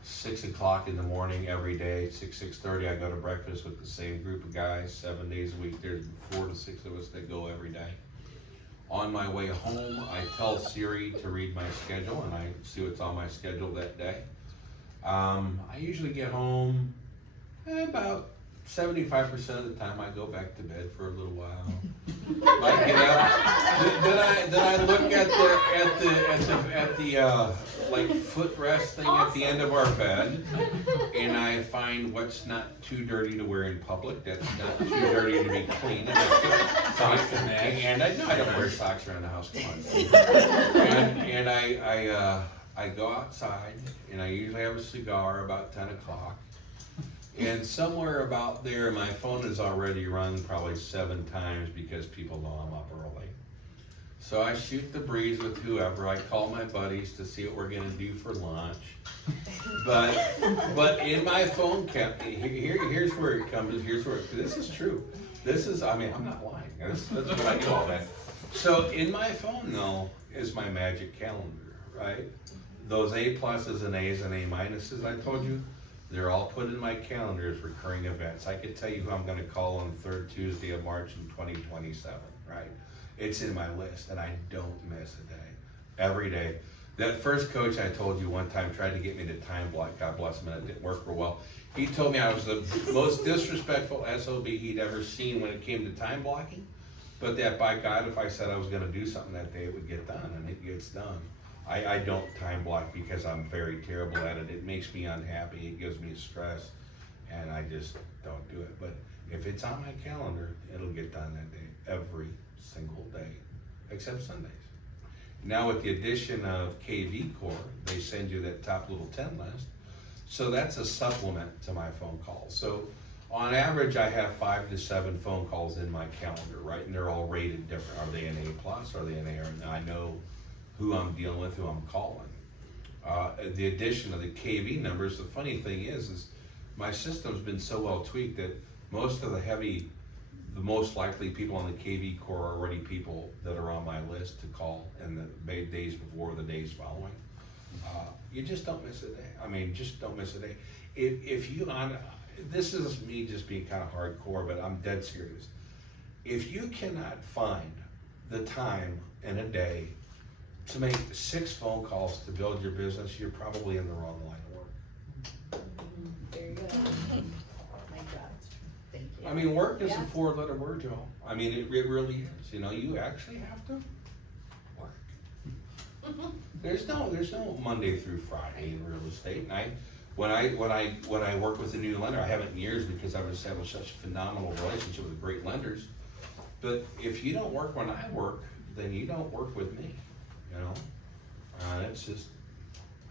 6 o'clock in the morning every day, 6:30, I go to breakfast with the same group of guys, 7 days a week. There's 4 to 6 of us that go every day. On my way home, I tell Siri to read my schedule, and I see what's on my schedule that day. I usually get home about 75% of the time. I go back to bed for a little while. I get up. Then I look at the like footrest thing at the end of our bed, and I find what's not too dirty to wear in public. That's not too dirty to be clean. Socks and match. And I don't wear socks around the house. Come on. And I go outside, and I usually have a cigar about 10 o'clock. And somewhere about there, my phone is already rung probably 7 times because people know I'm up early. So I shoot the breeze with whoever. I call my buddies to see what we're gonna do for lunch. But in my phone here's where it comes. This is true. I'm not lying. That's what I do all day. So in my phone though is my magic calendar, right? Those A pluses and A's and A minuses I told you, they're all put in my calendar as recurring events. I could tell you who I'm gonna call on the 3rd Tuesday of March in 2027, right? It's in my list, and I don't miss a day. Every day. That first coach I told you one time tried to get me to time block, God bless him, and it didn't work real well. He told me I was the most disrespectful SOB he'd ever seen when it came to time blocking, but that by God, if I said I was gonna do something that day, it would get done, and it gets done. I don't time block because I'm very terrible at it. It makes me unhappy, it gives me stress, and I just don't do it. But if it's on my calendar, it'll get done that day, every single day, except Sundays. Now with the addition of KV Core, they send you that top little 10 list. So that's a supplement to my phone calls. So on average, I have 5 to 7 phone calls in my calendar, right? And they're all rated different. Are they an A plus? Are they an A? And I know who I'm dealing with, who I'm calling. The addition of the KV numbers, the funny thing is my system's been so well tweaked that most of the most likely people on the KV core are already people that are on my list to call in the days before, the days following. You just don't miss a day. Just don't miss a day. This is me just being kind of hardcore, but I'm dead serious. If you cannot find the time in a day to make 6 phone calls to build your business, you're probably in the wrong line of work. There you go. My God. Thank you. Work is Yeah. a 4-letter word, y'all. It really is. You actually have to work. There's no Monday through Friday in real estate. And when I work with a new lender, I haven't in years because I've established such a phenomenal relationship with great lenders. But if you don't work when I work, then you don't work with me. It's just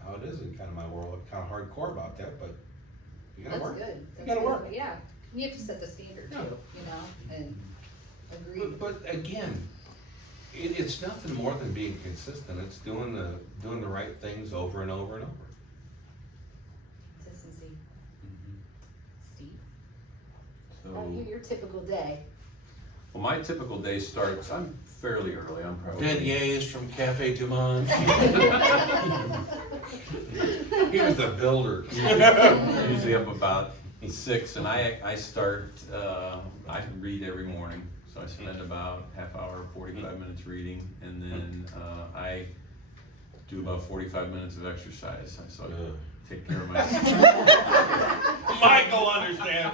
how it is in kind of my world. I'm kind of hardcore about that, but you gotta That's work. good. You gotta work. But yeah, you have to set the standard Yeah. too, and agree. But again, it's nothing more than being consistent. It's doing the right things over and over and over. Consistency. Steve, So, how you, your typical day? well, my typical day starts, I'm fairly early, I'm probably. Beignets from Cafe Du Monde. He was a builder. Usually up about 6, and I start, I read every morning, so I spend about half hour, 45 minutes reading, and then I do about 45 minutes of exercise, so I take care of myself. Michael understand.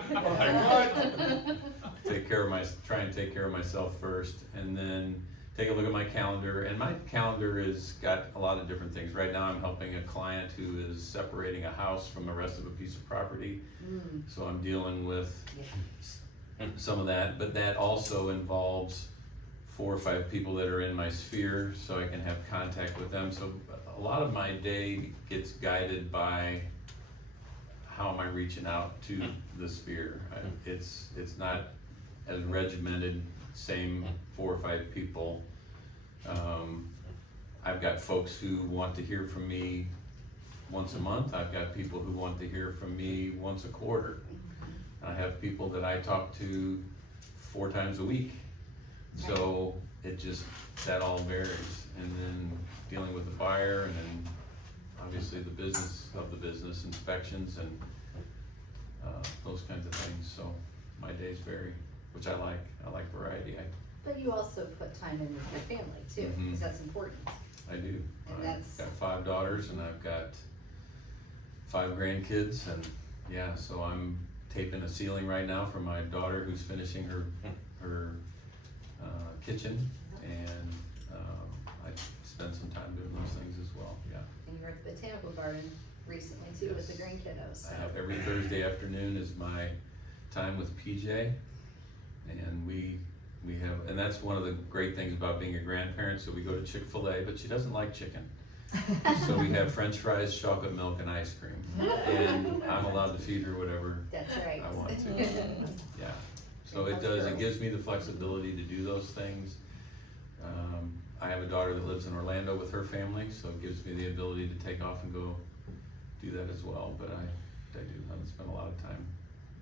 Try and take care of myself first, and then take a look at my calendar, and my calendar has got a lot of different things. Right now, I'm helping a client who is separating a house from the rest of a piece of property. So I'm dealing with some of that, but that also involves 4 or 5 people that are in my sphere, so I can have contact with them. So a lot of my day gets guided by how am I reaching out to the sphere. It's not as regimented, same 4 or 5 people. I've got folks who want to hear from me once a month. I've got people who want to hear from me once a quarter. I have people that I talk to 4 times a week. So it just, that all varies. And then dealing with the buyer, and then obviously the business of the business, inspections and those kinds of things. So my days vary, which I like. I like variety. But you also put time in with your family too, Mhm. because that's important. I do. And I've that's- got 5 daughters and I've got 5 grandkids, and yeah, so I'm taping a ceiling right now for my daughter who's finishing her kitchen, and I spend some time doing those things as well, yeah. And you're at the botanical garden recently too with the Yes. grandkiddos. So. I have every Thursday afternoon is my time with PJ, and we have, and that's one of the great things about being a grandparent. So we go to Chick-fil-A, but she doesn't like chicken. So we have French fries, chocolate milk, and ice cream, and I'm allowed to feed her whatever That's right. I want to. Yeah, so it does, it gives me the flexibility to do those things. I have a daughter that lives in Orlando with her family, so it gives me the ability to take off and go do that as well, but I spend a lot of time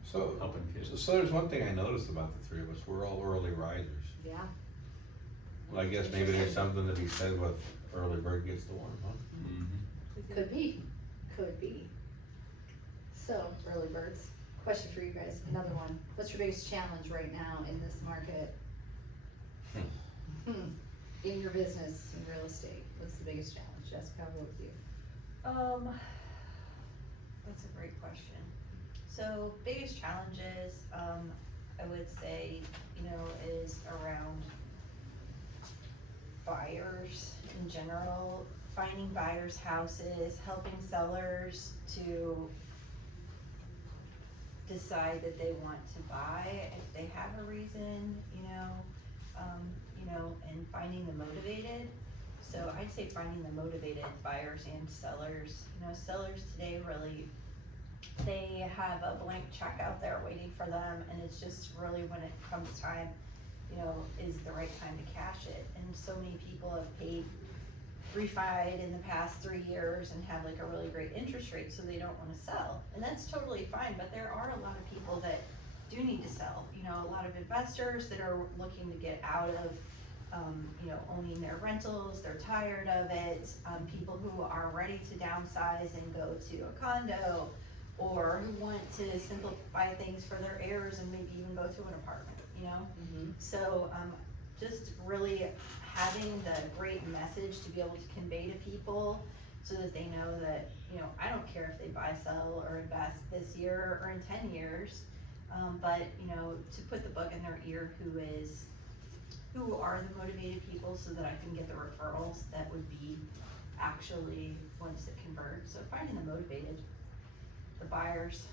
So, helping kids. so there's one thing I noticed about the 3 of us, we're all early risers. Yeah. Well, I guess maybe there's something to be said with early bird gets the worm, huh? Mhm. Could be. Could be. So, early birds. Question for you guys. Another one. What's your biggest challenge right now in this market? In your business, in real estate, what's the biggest challenge? Jessica, how about you? That's a great question. So biggest challenges, I would say, is around buyers in general, finding buyers' houses, helping sellers to decide that they want to buy if they have a reason, and finding the motivated. So I'd say finding the motivated buyers and sellers. Sellers today really, they have a blank check out there waiting for them, and it's just really when it comes time, is the right time to cash it. And so many people have paid refied in the past 3 years and have like a really great interest rate, so they don't wanna sell. And that's totally fine, but there are a lot of people that do need to sell. A lot of investors that are looking to get out of owning their rentals, they're tired of it. People who are ready to downsize and go to a condo, or who want to simplify things for their heirs and maybe even go to an apartment, So, just really having the great message to be able to convey to people so that they know that, I don't care if they buy, sell, or invest this year or in 10 years, but, to put the bug in their ear who are the motivated people so that I can get the referrals that would be actually ones that convert. So finding the motivated, the buyers,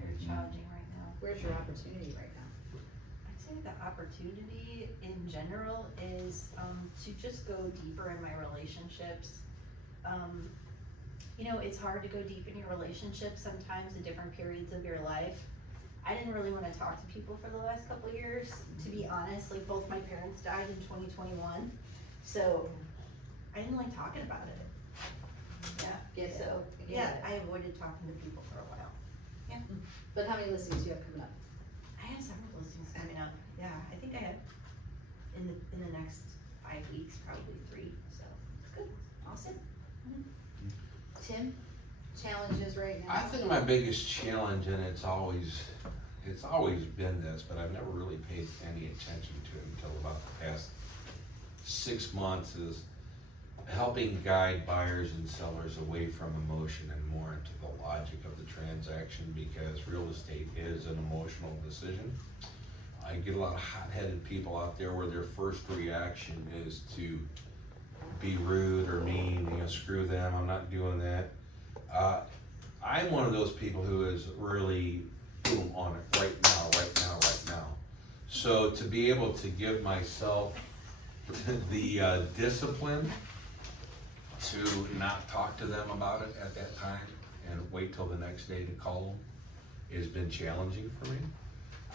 they're challenging right now. Where's your opportunity right now? I'd say the opportunity in general is to just go deeper in my relationships. It's hard to go deep in your relationships sometimes in different periods of your life. I didn't really want to talk to people for the last couple of years, to be honest. Like, both my parents died in 2021, so I didn't like talking about it. Get it. So, Get yeah, it. I avoided talking to people for a while. Yeah. But how many listings do you have coming up? I have several listings coming up. Yeah, I think I have in the next 5 weeks, probably 3. So it's good. Awesome. Tim, challenges right now? I think my biggest challenge, and it's always been this, but I've never really paid any attention to it until about the past 6 months, is helping guide buyers and sellers away from emotion and more into the logic of the transaction, because real estate is an emotional decision. I get a lot of hot-headed people out there where their first reaction is to be rude or mean, screw them, I'm not doing that. I'm one of those people who is really, boom, on it right now, right now, right now. So to be able to give myself the discipline to not talk to them about it at that time and wait till the next day to call them has been challenging for me.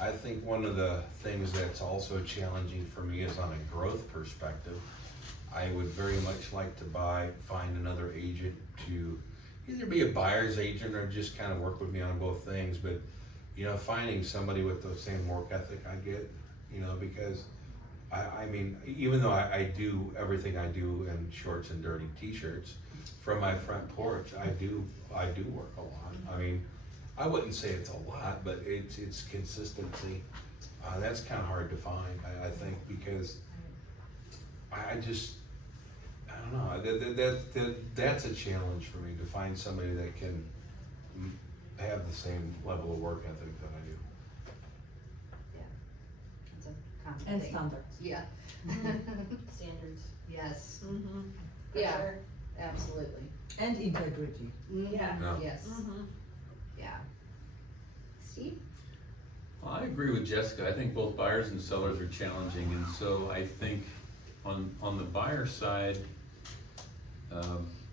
I think one of the things that's also challenging for me is on a growth perspective. I would very much like to find another agent to either be a buyer's agent or just kind of work with me on both things, but finding somebody with the same work ethic I get, because I mean, even though I do everything I do in shorts and dirty t-shirts, from my front porch, I do work a lot. I mean, I wouldn't say it's a lot, but it's consistency. That's kind of hard to find, I think, because I don't know, that's a challenge for me, to find somebody that can have the same level of work ethic that I do. It's a common And thing. standards. Yeah. Standards. Yes, Mm-hmm. Yeah. Sure. absolutely. And integrity. Yeah. Yeah. Yes, Mm-hmm. yeah. Steve? Well, I agree with Jessica. I think both buyers and sellers are challenging, and so I think on the buyer side,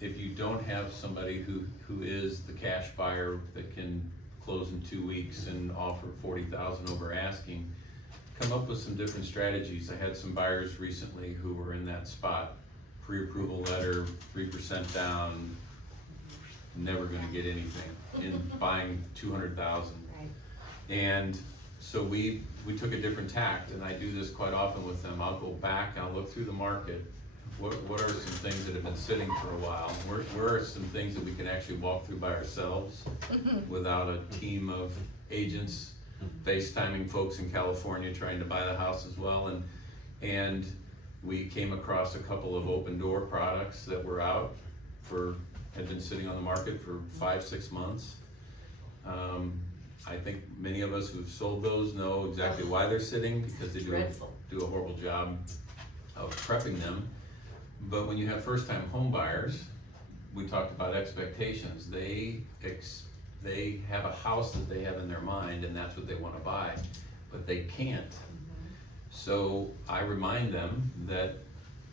if you don't have somebody who is the cash buyer that can close in 2 weeks and offer $40,000 over asking, come up with some different strategies. I had some buyers recently who were in that spot, pre-approval letter, 3% down, never gonna get anything, in buying 200,000. Right. And so we took a different tact, and I do this quite often with them. I'll go back, I'll look through the market. What are some things that have been sitting for a while? Where are some things that we can actually walk through by ourselves without a team of agents FaceTiming folks in California trying to buy the house as well? And we came across a couple of open door products that were out had been sitting on the market for 5-6 months. I think many of us who've sold those know exactly why they're sitting, because they do a horrible job of prepping them. But when you have first-time home buyers, we talked about expectations. They have a house that they have in their mind, and that's what they want to buy, but they can't. So I remind them that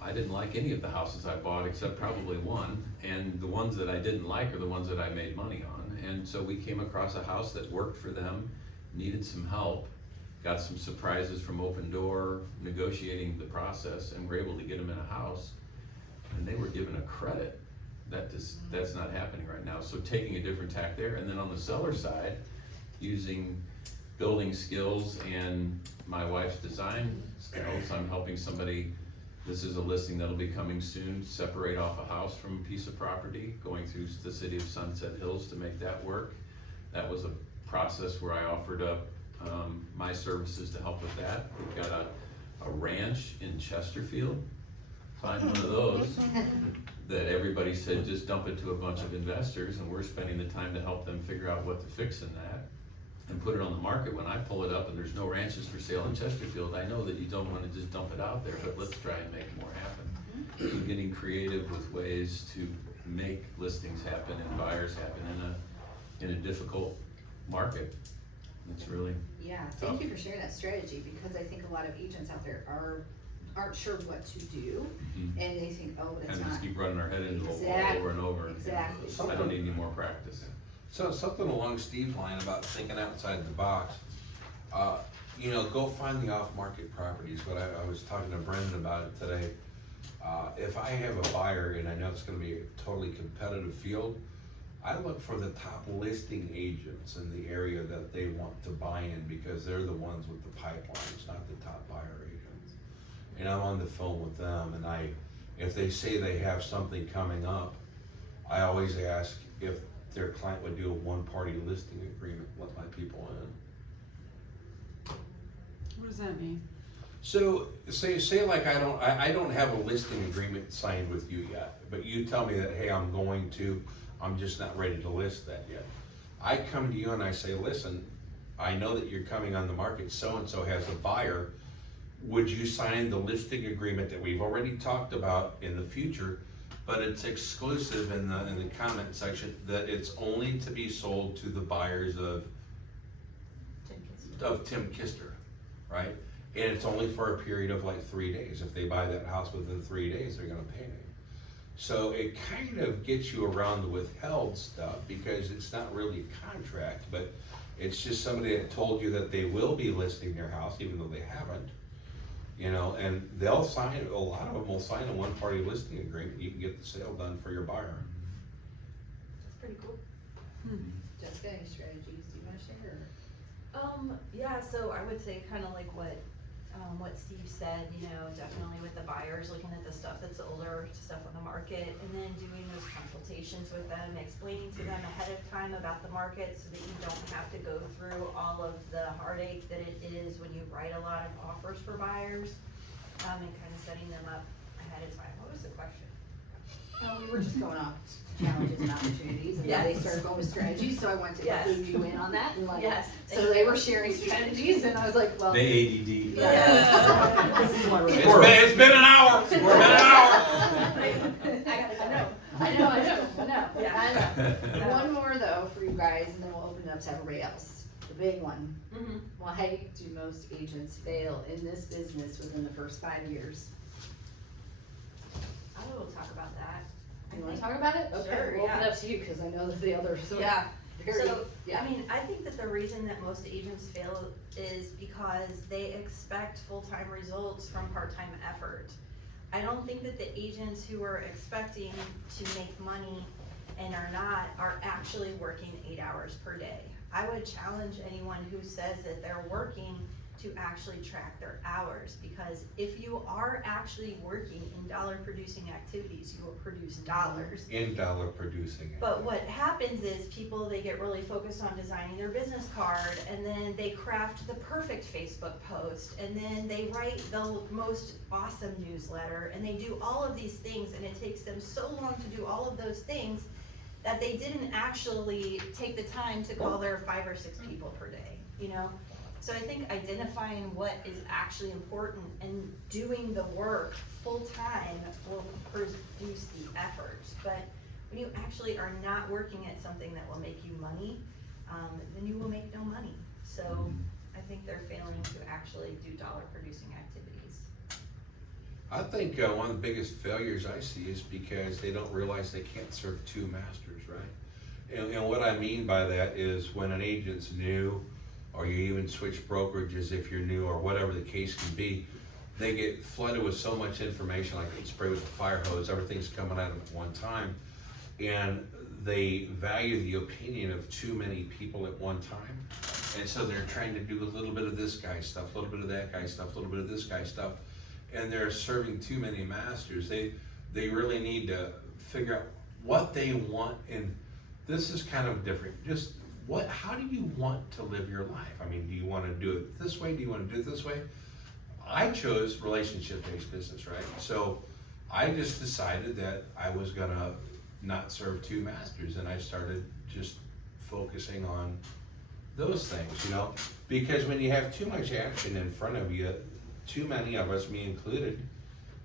I didn't like any of the houses I bought except probably one, and the ones that I didn't like are the ones that I made money on. And so we came across a house that worked for them, needed some help, got some surprises from Open Door, negotiating the process, and were able to get them in a house. And they were given a credit. That's not happening right now. So taking a different tack there. And then on the seller side, using building skills and my wife's design skills, I'm helping somebody. This is a listing that'll be coming soon, separate off a house from a piece of property, going through the city of Sunset Hills to make that work. That was a process where I offered up my services to help with that. We've got a ranch in Chesterfield. Find one of those that everybody said just dump it to a bunch of investors, and we're spending the time to help them figure out what to fix in that and put it on the market. When I pull it up and there's no ranches for sale in Chesterfield, I know that you don't want to just dump it out there, but let's try and make more happen. So getting creative with ways to make listings happen and buyers happen in a difficult market. It's really Yeah, thank you for sharing that strategy, because I think a lot of agents out there aren't sure what to do, and they think, oh, it's kind of not. just keep running our head into a wall Exactly, over and over. exactly. I don't need any more practice. So something along Steve's line about thinking outside the box. Go find the off-market properties. What I was talking to Brendan about it today. If I have a buyer and I know it's gonna be a totally competitive field, I look for the top listing agents in the area that they want to buy in, because they're the ones with the pipelines, not the top buyer agents. And I'm on the phone with them, and if they say they have something coming up, I always ask if their client would do a one-party listing agreement, let my people in. What does that mean? So say like I don't have a listing agreement signed with you yet, but you tell me that, hey, I'm just not ready to list that yet. I come to you and I say, listen, I know that you're coming on the market, so-and-so has a buyer. Would you sign the listing agreement that we've already talked about in the future, but it's exclusive in the comment section that it's only to be sold to the buyers of Tim Kister, right? And it's only for a period of like 3 days. If they buy that house within 3 days, they're gonna pay me. So it kind of gets you around the withheld stuff because it's not really a contract, but it's just somebody that told you that they will be listing their house even though they haven't. You know, and they'll sign, a lot of them will sign a one-party listing agreement. You can get the sale done for your buyer. That's pretty cool. Jessica, any strategies you wanna share? Yeah, so I would say kind of like what Steve said, you know, definitely with the buyers, looking at the stuff that's older, stuff on the market, and then doing those consultations with them, explaining to them ahead of time about the market so that you don't have to go through all of the heartache that it is when you write a lot of offers for buyers, and kind of setting them up ahead of time. What was the question? No, we were just going off challenges and opportunities, and then they Yes. started going with strategies, so I wanted to Yes. include you in on that, and like, Yes. so they were sharing strategies, and I was like, well. They ADD. This is what we're. It's been an hour. It's been an hour. I know. Yeah. One more though for you guys, and then we'll open it up to everybody else. The big one. Mm-hmm. Why do most agents fail in this business within the first 5 years? I will talk about that. You wanna talk about it? Okay, Sure, we'll open it yeah. up to you, cause I know that the others. Yeah. Very, So, yeah. I mean, I think that the reason that most agents fail is because they expect full-time results from part-time effort. I don't think that the agents who are expecting to make money and are not are actually working 8 hours per day. I would challenge anyone who says that they're working to actually track their hours, because if you are actually working in dollar producing activities, you will produce dollars. In dollar producing. But what happens is people, they get really focused on designing their business card, and then they craft the perfect Facebook post, and then they write the most awesome newsletter, and they do all of these things, and it takes them so long to do all of those things that they didn't actually take the time to call their 5 or 6 people per day, you know? So I think identifying what is actually important and doing the work full-time will produce the effort. But when you actually are not working at something that will make you money, then you will make no money. So I think they're failing to actually do dollar-producing activities. I think one of the biggest failures I see is because they don't realize they can't serve two masters, right? And what I mean by that is when an agent's new, or you even switch brokerages if you're new, or whatever the case can be, they get flooded with so much information, like it's spray with a fire hose, everything's coming at them at one time. And they value the opinion of too many people at one time. And so they're trying to do a little bit of this guy's stuff, a little bit of that guy's stuff, a little bit of this guy's stuff. And they're serving too many masters. They really need to figure out what they want. And this is kind of different. Just how do you want to live your life? I mean, do you want to do it this way? Do you want to do it this way? I chose relationship-based business, right? So I just decided that I was gonna not serve two masters, and I started just focusing on those things, you know? Because when you have too much action in front of you, too many of us, me included,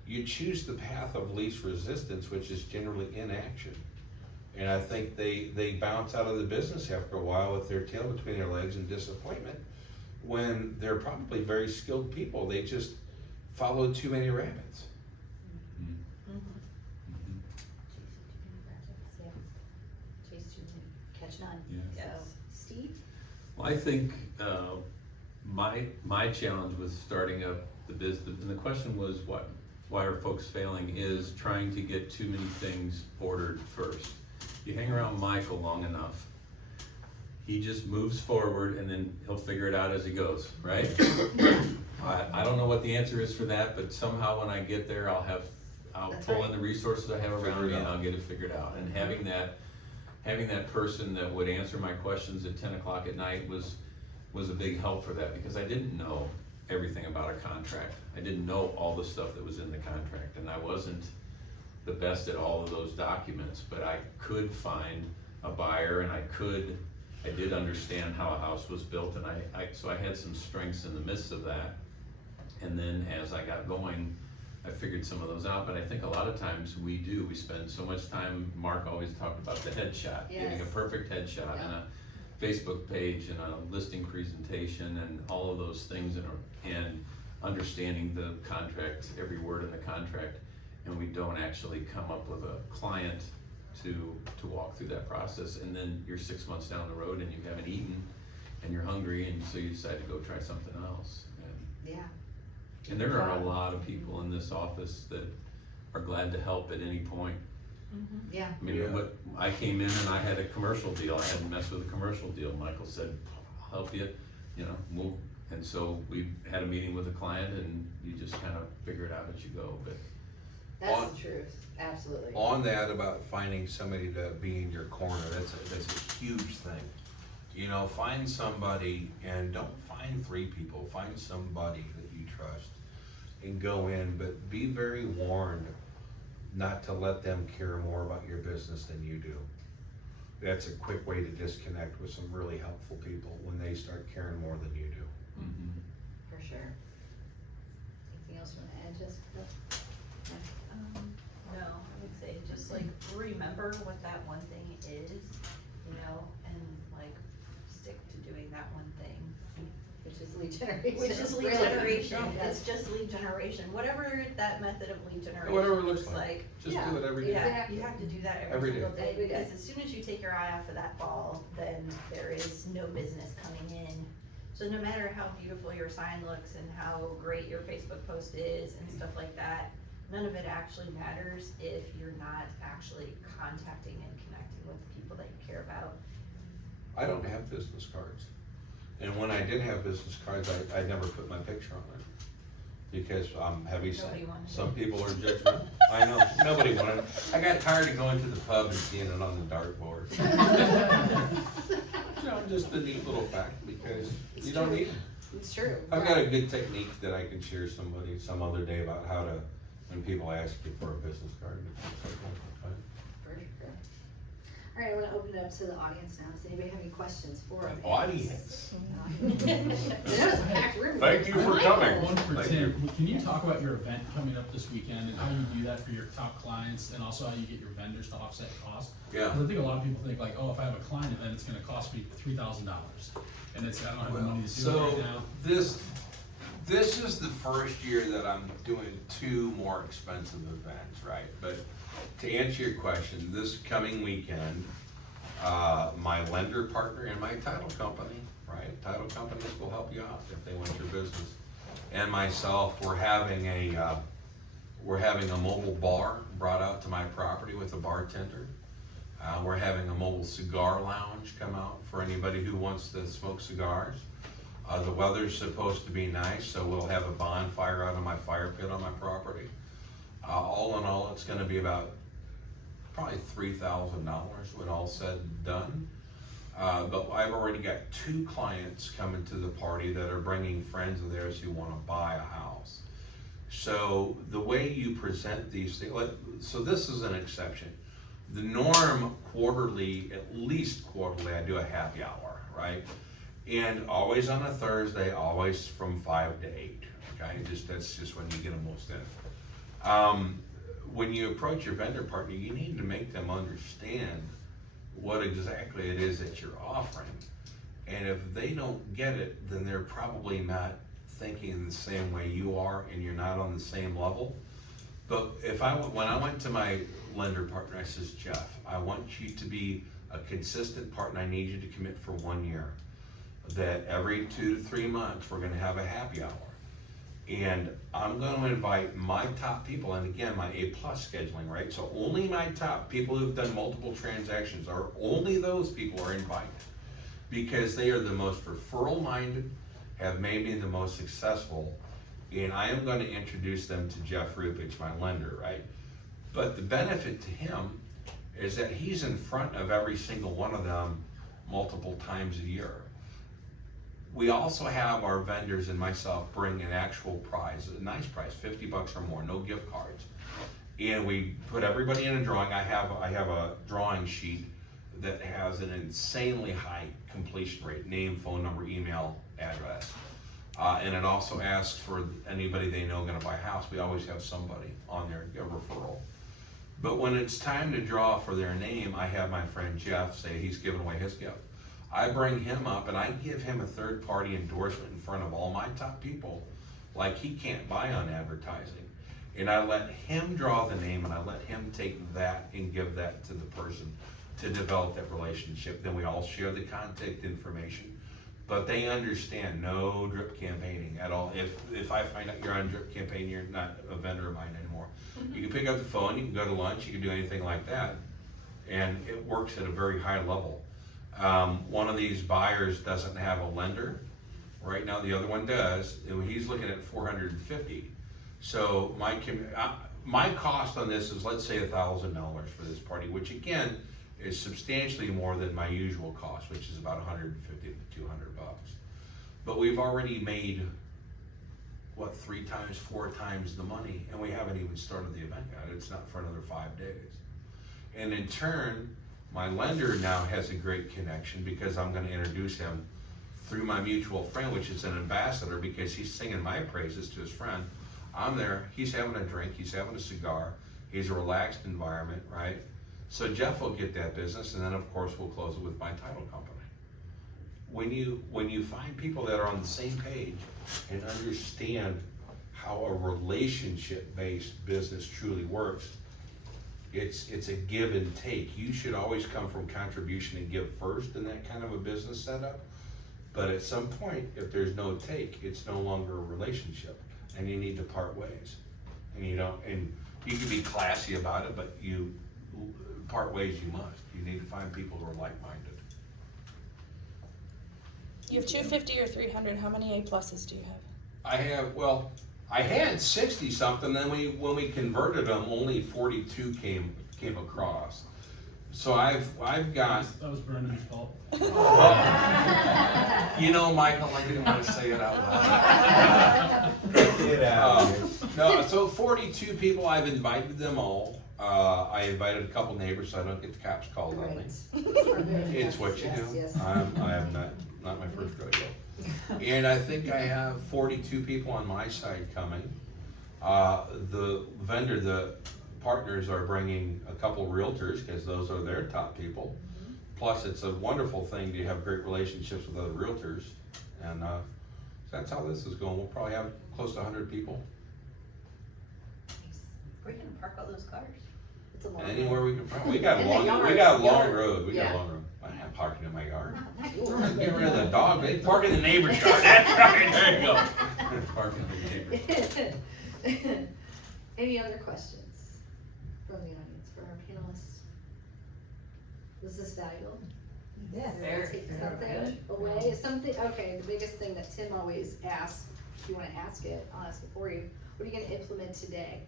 you choose the path of least resistance, which is generally inaction. And I think they bounce out of the business after a while with their tail between their legs in disappointment, when they're probably very skilled people. They just followed too many rabbits. Chase too many, catch none. Yeah. So, Steve? Well, I think my challenge with starting up the business, and the question was why are folks failing, is trying to get too many things ordered first. You hang around Michael long enough, he just moves forward and then he'll figure it out as he goes, right? I don't know what the answer is for that, but somehow when I get there, I'll That's pull right. in the resources I have around me and I'll get it figured out. And having that person that would answer my questions at 10 o'clock at night was a big help for that, because I didn't know everything about a contract. I didn't know all the stuff that was in the contract, and I wasn't the best at all of those documents, but I could find a buyer and I could I did understand how a house was built, and so I had some strengths in the midst of that. And then as I got going, I figured some of those out, but I think a lot of times we spend so much time, Mark always talked about the headshot, getting a Yes. perfect headshot and a Facebook page and a listing presentation and all of those things, and understanding the contract, every word in the contract, and we don't actually come up with a client to walk through that process. And then you're 6 months down the road and you haven't eaten and you're hungry, and so you decide to go try something else. And there are a lot of people in this office that are glad to help at any point. Yeah. I mean, I came in and I had a commercial deal, I hadn't messed with a commercial deal, Michael said, I'll help you, and so we had a meeting with a client, and you just kind of figure it out as you go, but. That's the truth, absolutely. On that about finding somebody to be in your corner, that's a huge thing. Find somebody, and don't find 3 people, find somebody that you trust and go in, but be very warned not to let them care more about your business than you do. That's a quick way to disconnect with some really helpful people when they start caring more than you do. For sure. Anything else you want to add, Jessica? No, I would say just like remember what that one thing is, and like stick to doing that one thing. Which is lead generation. Which is lead Really. generation, Yes. it's just lead generation, whatever that method of lead generation Whatever it looks like. Just Yeah. do it every day. Yeah, Exactly. you have to do that Every every day. single day, Every day. because as soon as you take your eye off of that ball, then there is no business coming in. So no matter how beautiful your sign looks and how great your Facebook post is and stuff like that, none of it actually matters if you're not actually contacting and connecting with the people that you care about. I don't have business cards. And when I did have business cards, I never put my picture on it. Because I'm heavy set. Nobody wanted Some it. people are judgmental. I know, nobody wanted it. I got tired of going to the pub and seeing it on the dartboard. Just a neat little fact, because It's you don't true. need it. It's true. I've got a good technique that I can share somebody some other day about how to, when people ask you for a business card. It's like, okay. For sure. All right, I want to open it up to the audience now. Does anybody have any questions for An the audience. That was a packed room. Thank you for Michael. coming. One for Thank Tim, can you talk about your event coming up this weekend and how you do that for your top clients, and also how you get your vendors to offset costs? Yeah. 'Cause I think a lot of people think like, oh, if I have a client event, it's gonna cost me $3,000, and I don't have the money to do it right now. This is the first year that I'm doing 2 more expensive events, right? But to answer your question, this coming weekend, my lender partner and my title company, right? Title companies will help you out if they want your business. And myself, we're having a mobile bar brought out to my property with a bartender. We're having a mobile cigar lounge come out for anybody who wants to smoke cigars. The weather's supposed to be nice, so we'll have a bonfire out of my fire pit on my property. All in all, it's gonna be about probably $3,000 when all said and done. But I've already got 2 clients coming to the party that are bringing friends of theirs who wanna buy a house. So the way you present these things, so this is an exception. The norm quarterly, at least quarterly, I do a happy hour, right? And always on a Thursday, always from 5 to 8, okay? That's just when you get them most in. When you approach your vendor partner, you need to make them understand what exactly it is that you're offering. And if they don't get it, then they're probably not thinking the same way you are, and you're not on the same level. But when I went to my lender partner, I says, Jeff, I want you to be a consistent partner. I need you to commit for 1 year. That every 2 to 3 months, we're gonna have a happy hour. And I'm gonna invite my top people, and again, my A+ scheduling, right? So only my top people who've done multiple transactions, or only those people are invited. Because they are the most referral minded, have made me the most successful, and I am gonna introduce them to Jeff Rupich, my lender, right? But the benefit to him is that he's in front of every single one of them multiple times a year. We also have our vendors and myself bring an actual prize, a nice prize, $50 or more, no gift cards. And we put everybody in a drawing. I have a drawing sheet that has an insanely high completion rate, name, phone number, email, address. And it also asks for anybody they know gonna buy a house. We always have somebody on there, a referral. But when it's time to draw for their name, I have my friend Jeff say he's giving away his gift. I bring him up and I give him a third-party endorsement in front of all my top people, like he can't buy on advertising. And I let him draw the name and I let him take that and give that to the person to develop that relationship. Then we all share the contact information. But they understand no drip campaigning at all. If I find out you're on drip campaign, you're not a vendor of mine anymore. You can pick up the phone, you can go to lunch, you can do anything like that. And it works at a very high level. One of these buyers doesn't have a lender. Right now the other one does, and he's looking at $450. So my cost on this is, let's say, $1,000 for this party, which again is substantially more than my usual cost, which is about $150 to $200. But we've already made, what, 3 times, 4 times the money, and we haven't even started the event yet. It's not for another 5 days. And in turn, my lender now has a great connection because I'm gonna introduce him through my mutual friend, which is an ambassador, because he's singing my praises to his friend. I'm there, he's having a drink, he's having a cigar, he's a relaxed environment, right? So Jeff will get that business, and then of course we'll close it with my title company. When you find people that are on the same page and understand how a relationship-based business truly works, it's a give and take. You should always come from contribution and give first in that kind of a business setup. But at some point, if there's no take, it's no longer a relationship, and you need to part ways. And you can be classy about it, but you part ways you must. You need to find people who are like-minded. You have 250 or 300. How many A pluses do you have? I had 60 something, then when we converted them, only 42 came across. So I've got, That was Brennan's fault. you know, Michael, I didn't want to say it out loud. Get out. No, so 42 people, I've invited them all. I invited a couple neighbors so I don't get the cops called on me. It's what you do. Yes. I am not my first rodeo. And I think I have 42 people on my side coming. The partners are bringing a couple realtors because those are their top people. Plus, it's a wonderful thing to have great relationships with other realtors. And that's how this is going. We'll probably have close to 100 people. Where are you gonna park all those cars? It's a long Anywhere road. we can find. We got a In the long yard. road. We got a Yard. long road. I'm not parking in my yard. Not yours. Get rid of the dog. They park in the neighbor's yard. That's right. There you go. Parking the neighbors. Any other questions from the audience for our panelists? Was this valuable? Yes. Everyone take something away? Is something, okay, the biggest thing that Tim always asks, if you wanna ask it, I'll ask it for you. What are you gonna implement today?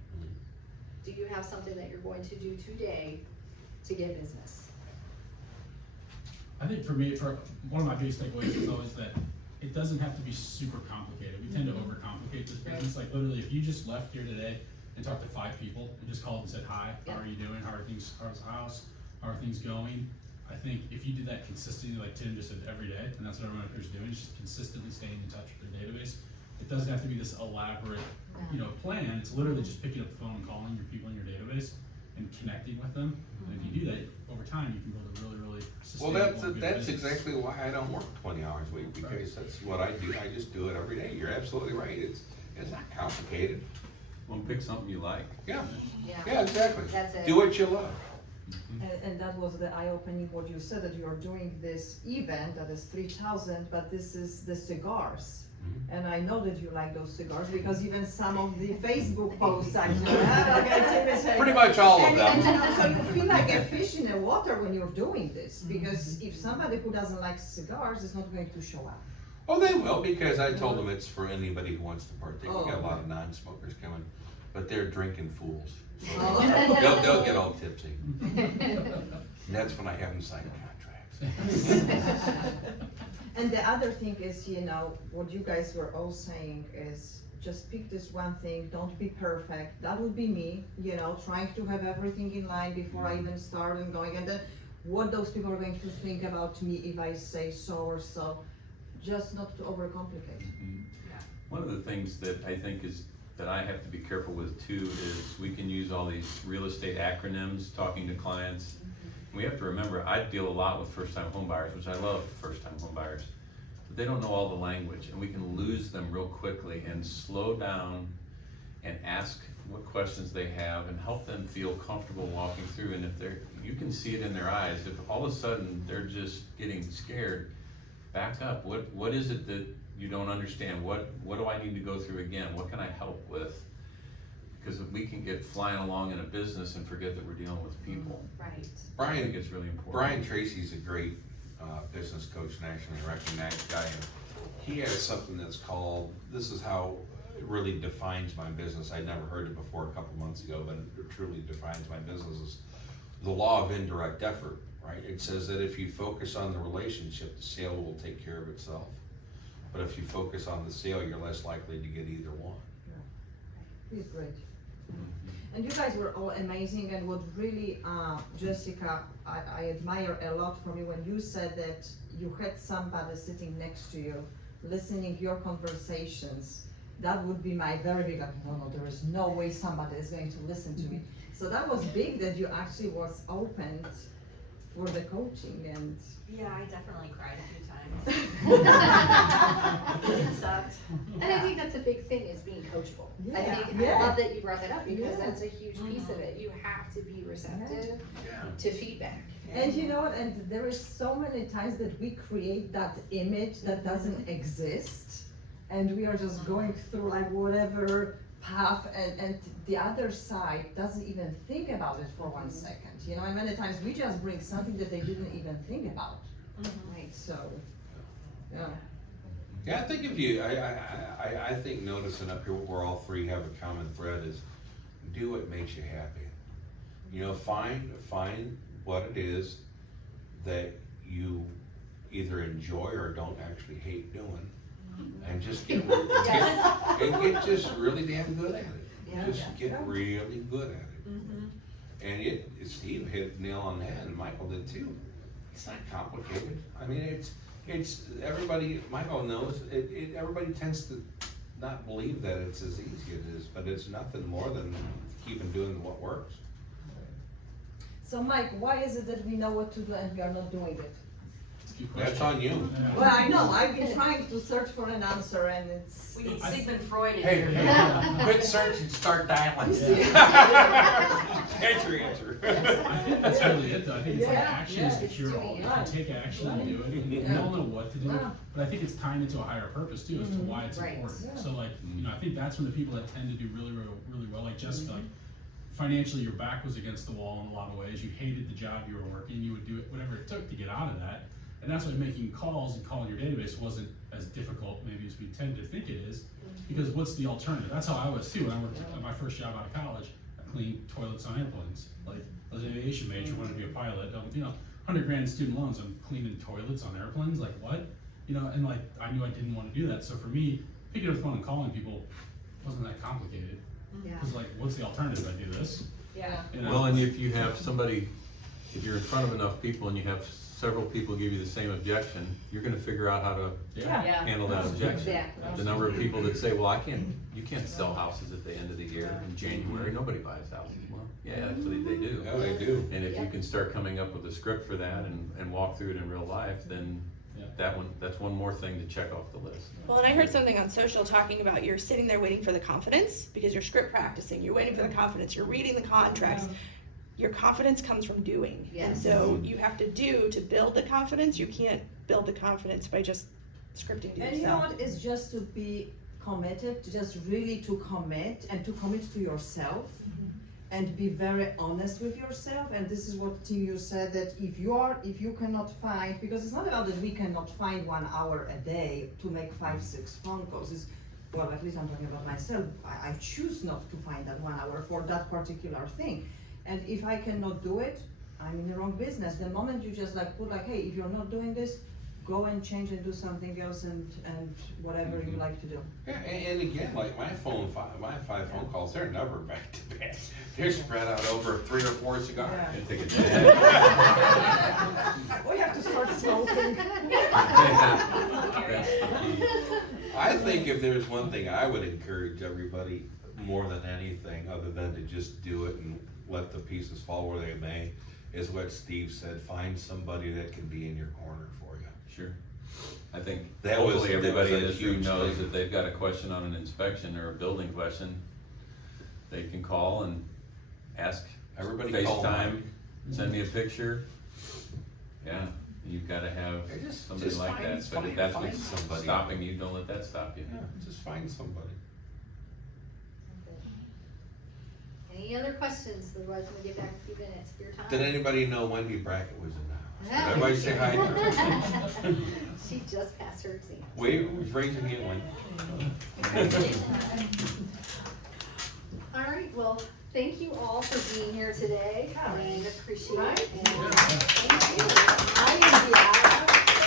Do you have something that you're going to do today to get business? I think for me, for one of my biggest takeaways is always that it doesn't have to be super complicated. We tend to overcomplicate this business. Like literally, if you just left here today and talked to 5 people and just called and said, hi, how are you doing? How's the house? How are things going? I think if you do that consistently, like Tim just said, every day, and that's what everyone up here is doing, is just consistently staying in touch with their database. It doesn't have to be this elaborate, plan. It's literally just picking up the phone and calling your people in your database and connecting with them. And if you do that, over time, you can build a really, really Well, sustainable good that's business. exactly why I don't work 20 hours a week, because that's what I do. I just do it every day. You're absolutely right. It's not complicated. Well, pick something you like. Yeah, Yeah. yeah, exactly. That's it. Do what you love. And that was the eye-opening, what you said, that you are doing this event that is 3,000, but this is the cigars. And I know that you like those cigars because even some of the Facebook posts actually, Tim is saying. Pretty much all of them. And so you feel like a fish in the water when you're doing this, because if somebody who doesn't like cigars is not going to show up. Oh, they will, because I told them it's for anybody who wants to partake. We got a Oh. lot of non-smokers coming, but they're drinking fools. So Oh. they'll get all tipsy. And that's when I have them sign contracts. And the other thing is, what you guys were all saying is just pick this one thing, don't be perfect. That would be me, trying to have everything in line before I even start and going. And then what those people are going to think about me if I say so or so, just not to overcomplicate. One of the things that I think is, that I have to be careful with too, is we can use all these real estate acronyms talking to clients. We have to remember, I deal a lot with first-time home buyers, which I love first-time home buyers, but they don't know all the language, and we can lose them real quickly, and slow down and ask what questions they have and help them feel comfortable walking through. And if they're, you can see it in their eyes, if all of a sudden they're just getting scared, back up. What is it that you don't understand? What do I need to go through again? What can I help with? Because we can get flying along in a business and forget that we're dealing with people. Right. I think it's really important. Brian Tracy's a great business coach, nationally recognized guy. And he has something that's called, this is how it really defines my business. I'd never heard it before a couple months ago, but it truly defines my business, is the law of indirect effort, right? It says that if you focus on the relationship, the sale will take care of itself. But if you focus on the sale, you're less likely to get either one. He's great. And you guys were all amazing, and what really, Jessica, I admire a lot from you when you said that you had somebody sitting next to you, listening your conversations. That would be my very big, like, no, there is no way somebody is going to listen to me. So that was big that you actually was opened for the coaching, and Yeah, I definitely cried a few times. It sucked. And I think that's a big thing, is being coachable. I Yeah. think, Yeah. I love that you brought that up, because Yeah. that's a huge piece of it. You have to be receptive to feedback. And you know what, and there is so many times that we create that image that doesn't exist, and we are just going through like whatever path, and the other side doesn't even think about it for 1 second, you know, and many times we just bring something that they didn't even think about, right, so, yeah. Yeah, I think if you, I think noticing up here where all three have a common thread is do what makes you happy. You know, find what it is that you either enjoy or don't actually hate doing, and just get just really damn good at it. Yeah. Just get really good at it. And Steve hit the nail on the head, and Michael did too. It's not complicated. I mean, it's everybody, Michael knows, everybody tends to not believe that it's as easy as it is, but it's nothing more than keeping doing what works. So Mike, why is it that we know what to do and we are not doing it? Good That's question. on you. Yeah. Well, I know, I've been trying to search for an answer, and it's. We need Sigmund Freud in Hey, here. hey, quit searching, start dialing. Yeah. That's your answer. I think that's really it though. I think it's like Yeah, action yeah, is the it's cure all. doing If it. you take action and do it, and we Yeah. all know what to do, Yeah. but I think it's tying into a higher purpose too, as to why it's Right. important. Yeah. So like, you know, I think that's when the people that tend to do really well, like Jessica, like financially your back was against the wall in a lot of ways, you hated the job you were working, you would do it, whatever it took to get out of that. And that's why making calls and calling your database wasn't as difficult maybe as we tend to think it is, because what's the alternative? That's how I was too, when I worked at my first job out of college. I cleaned toilets on airplanes. Like, I was an aviation major, wanted to be a pilot, you know, 100 grand in student loans, I'm cleaning toilets on airplanes, like what? You know, and like, I knew I didn't want to do that, so for me, picking up the phone and calling people wasn't that complicated. Yeah. Cause like, what's the alternative? I do this, Yeah. you know? Well, and if you have somebody, if you're in front of enough people and you have several people give you the same objection, you're gonna figure out how to Yeah. Yeah. handle that objection. Exactly. The number of people that say, well, you can't sell houses at the end of the year in January, nobody buys houses. Well, yeah, actually they do. Yeah, they do. And if you can start coming up with a script for that and walk through it in real life, then Yeah. that's one more thing to check off the list. Well, and I heard something on social talking about you're sitting there waiting for the confidence because you're script practicing, you're waiting for the confidence, you're reading the contracts. Your confidence comes from doing. And Yes. so you have to do to build the confidence. You can't build the confidence by just scripting to And you know yourself. what, it's just to be committed, just really to commit, and to commit to yourself, and be very honest with yourself. And this is what Tim, you said, that if you cannot find, because it's not about that we cannot find 1 hour a day to make 5-6 phone calls. It's, well, at least I'm talking about myself, I choose not to find that 1 hour for that particular thing. And if I cannot do it, I'm in the wrong business. The moment you just like put like, hey, if you're not doing this, go and change and do something else and whatever you like to do. Yeah, and again, like my five phone calls, they're never back to back. They're spread out over 3 or 4 cigars. Yeah. And take a dab. We have to start smoking. I think if there's one thing I would encourage everybody more than anything, other than to just do it and let the pieces fall where they may, is what Steve said, find somebody that can be in your corner for you. Sure. I think That was- hopefully everybody that in was a this room huge knows thing. if they've got a question on an inspection or a building question, they can call and ask, Everybody call FaceTime, Mike. send me a picture. Yeah, you've gotta have Just somebody like find- that, but if find- that's find what's somebody. stopping you, don't let that stop you. Yeah, just find somebody. Any other questions? Otherwise, I'm gonna give back a few minutes of your time. Did anybody know Wendy Brackett was in the house? Did everybody say hi to her? She just passed her exam. Wait, raise your hand, Wendy. All right, well, thank you all for being here today. I appreciate Right. it. And thank you.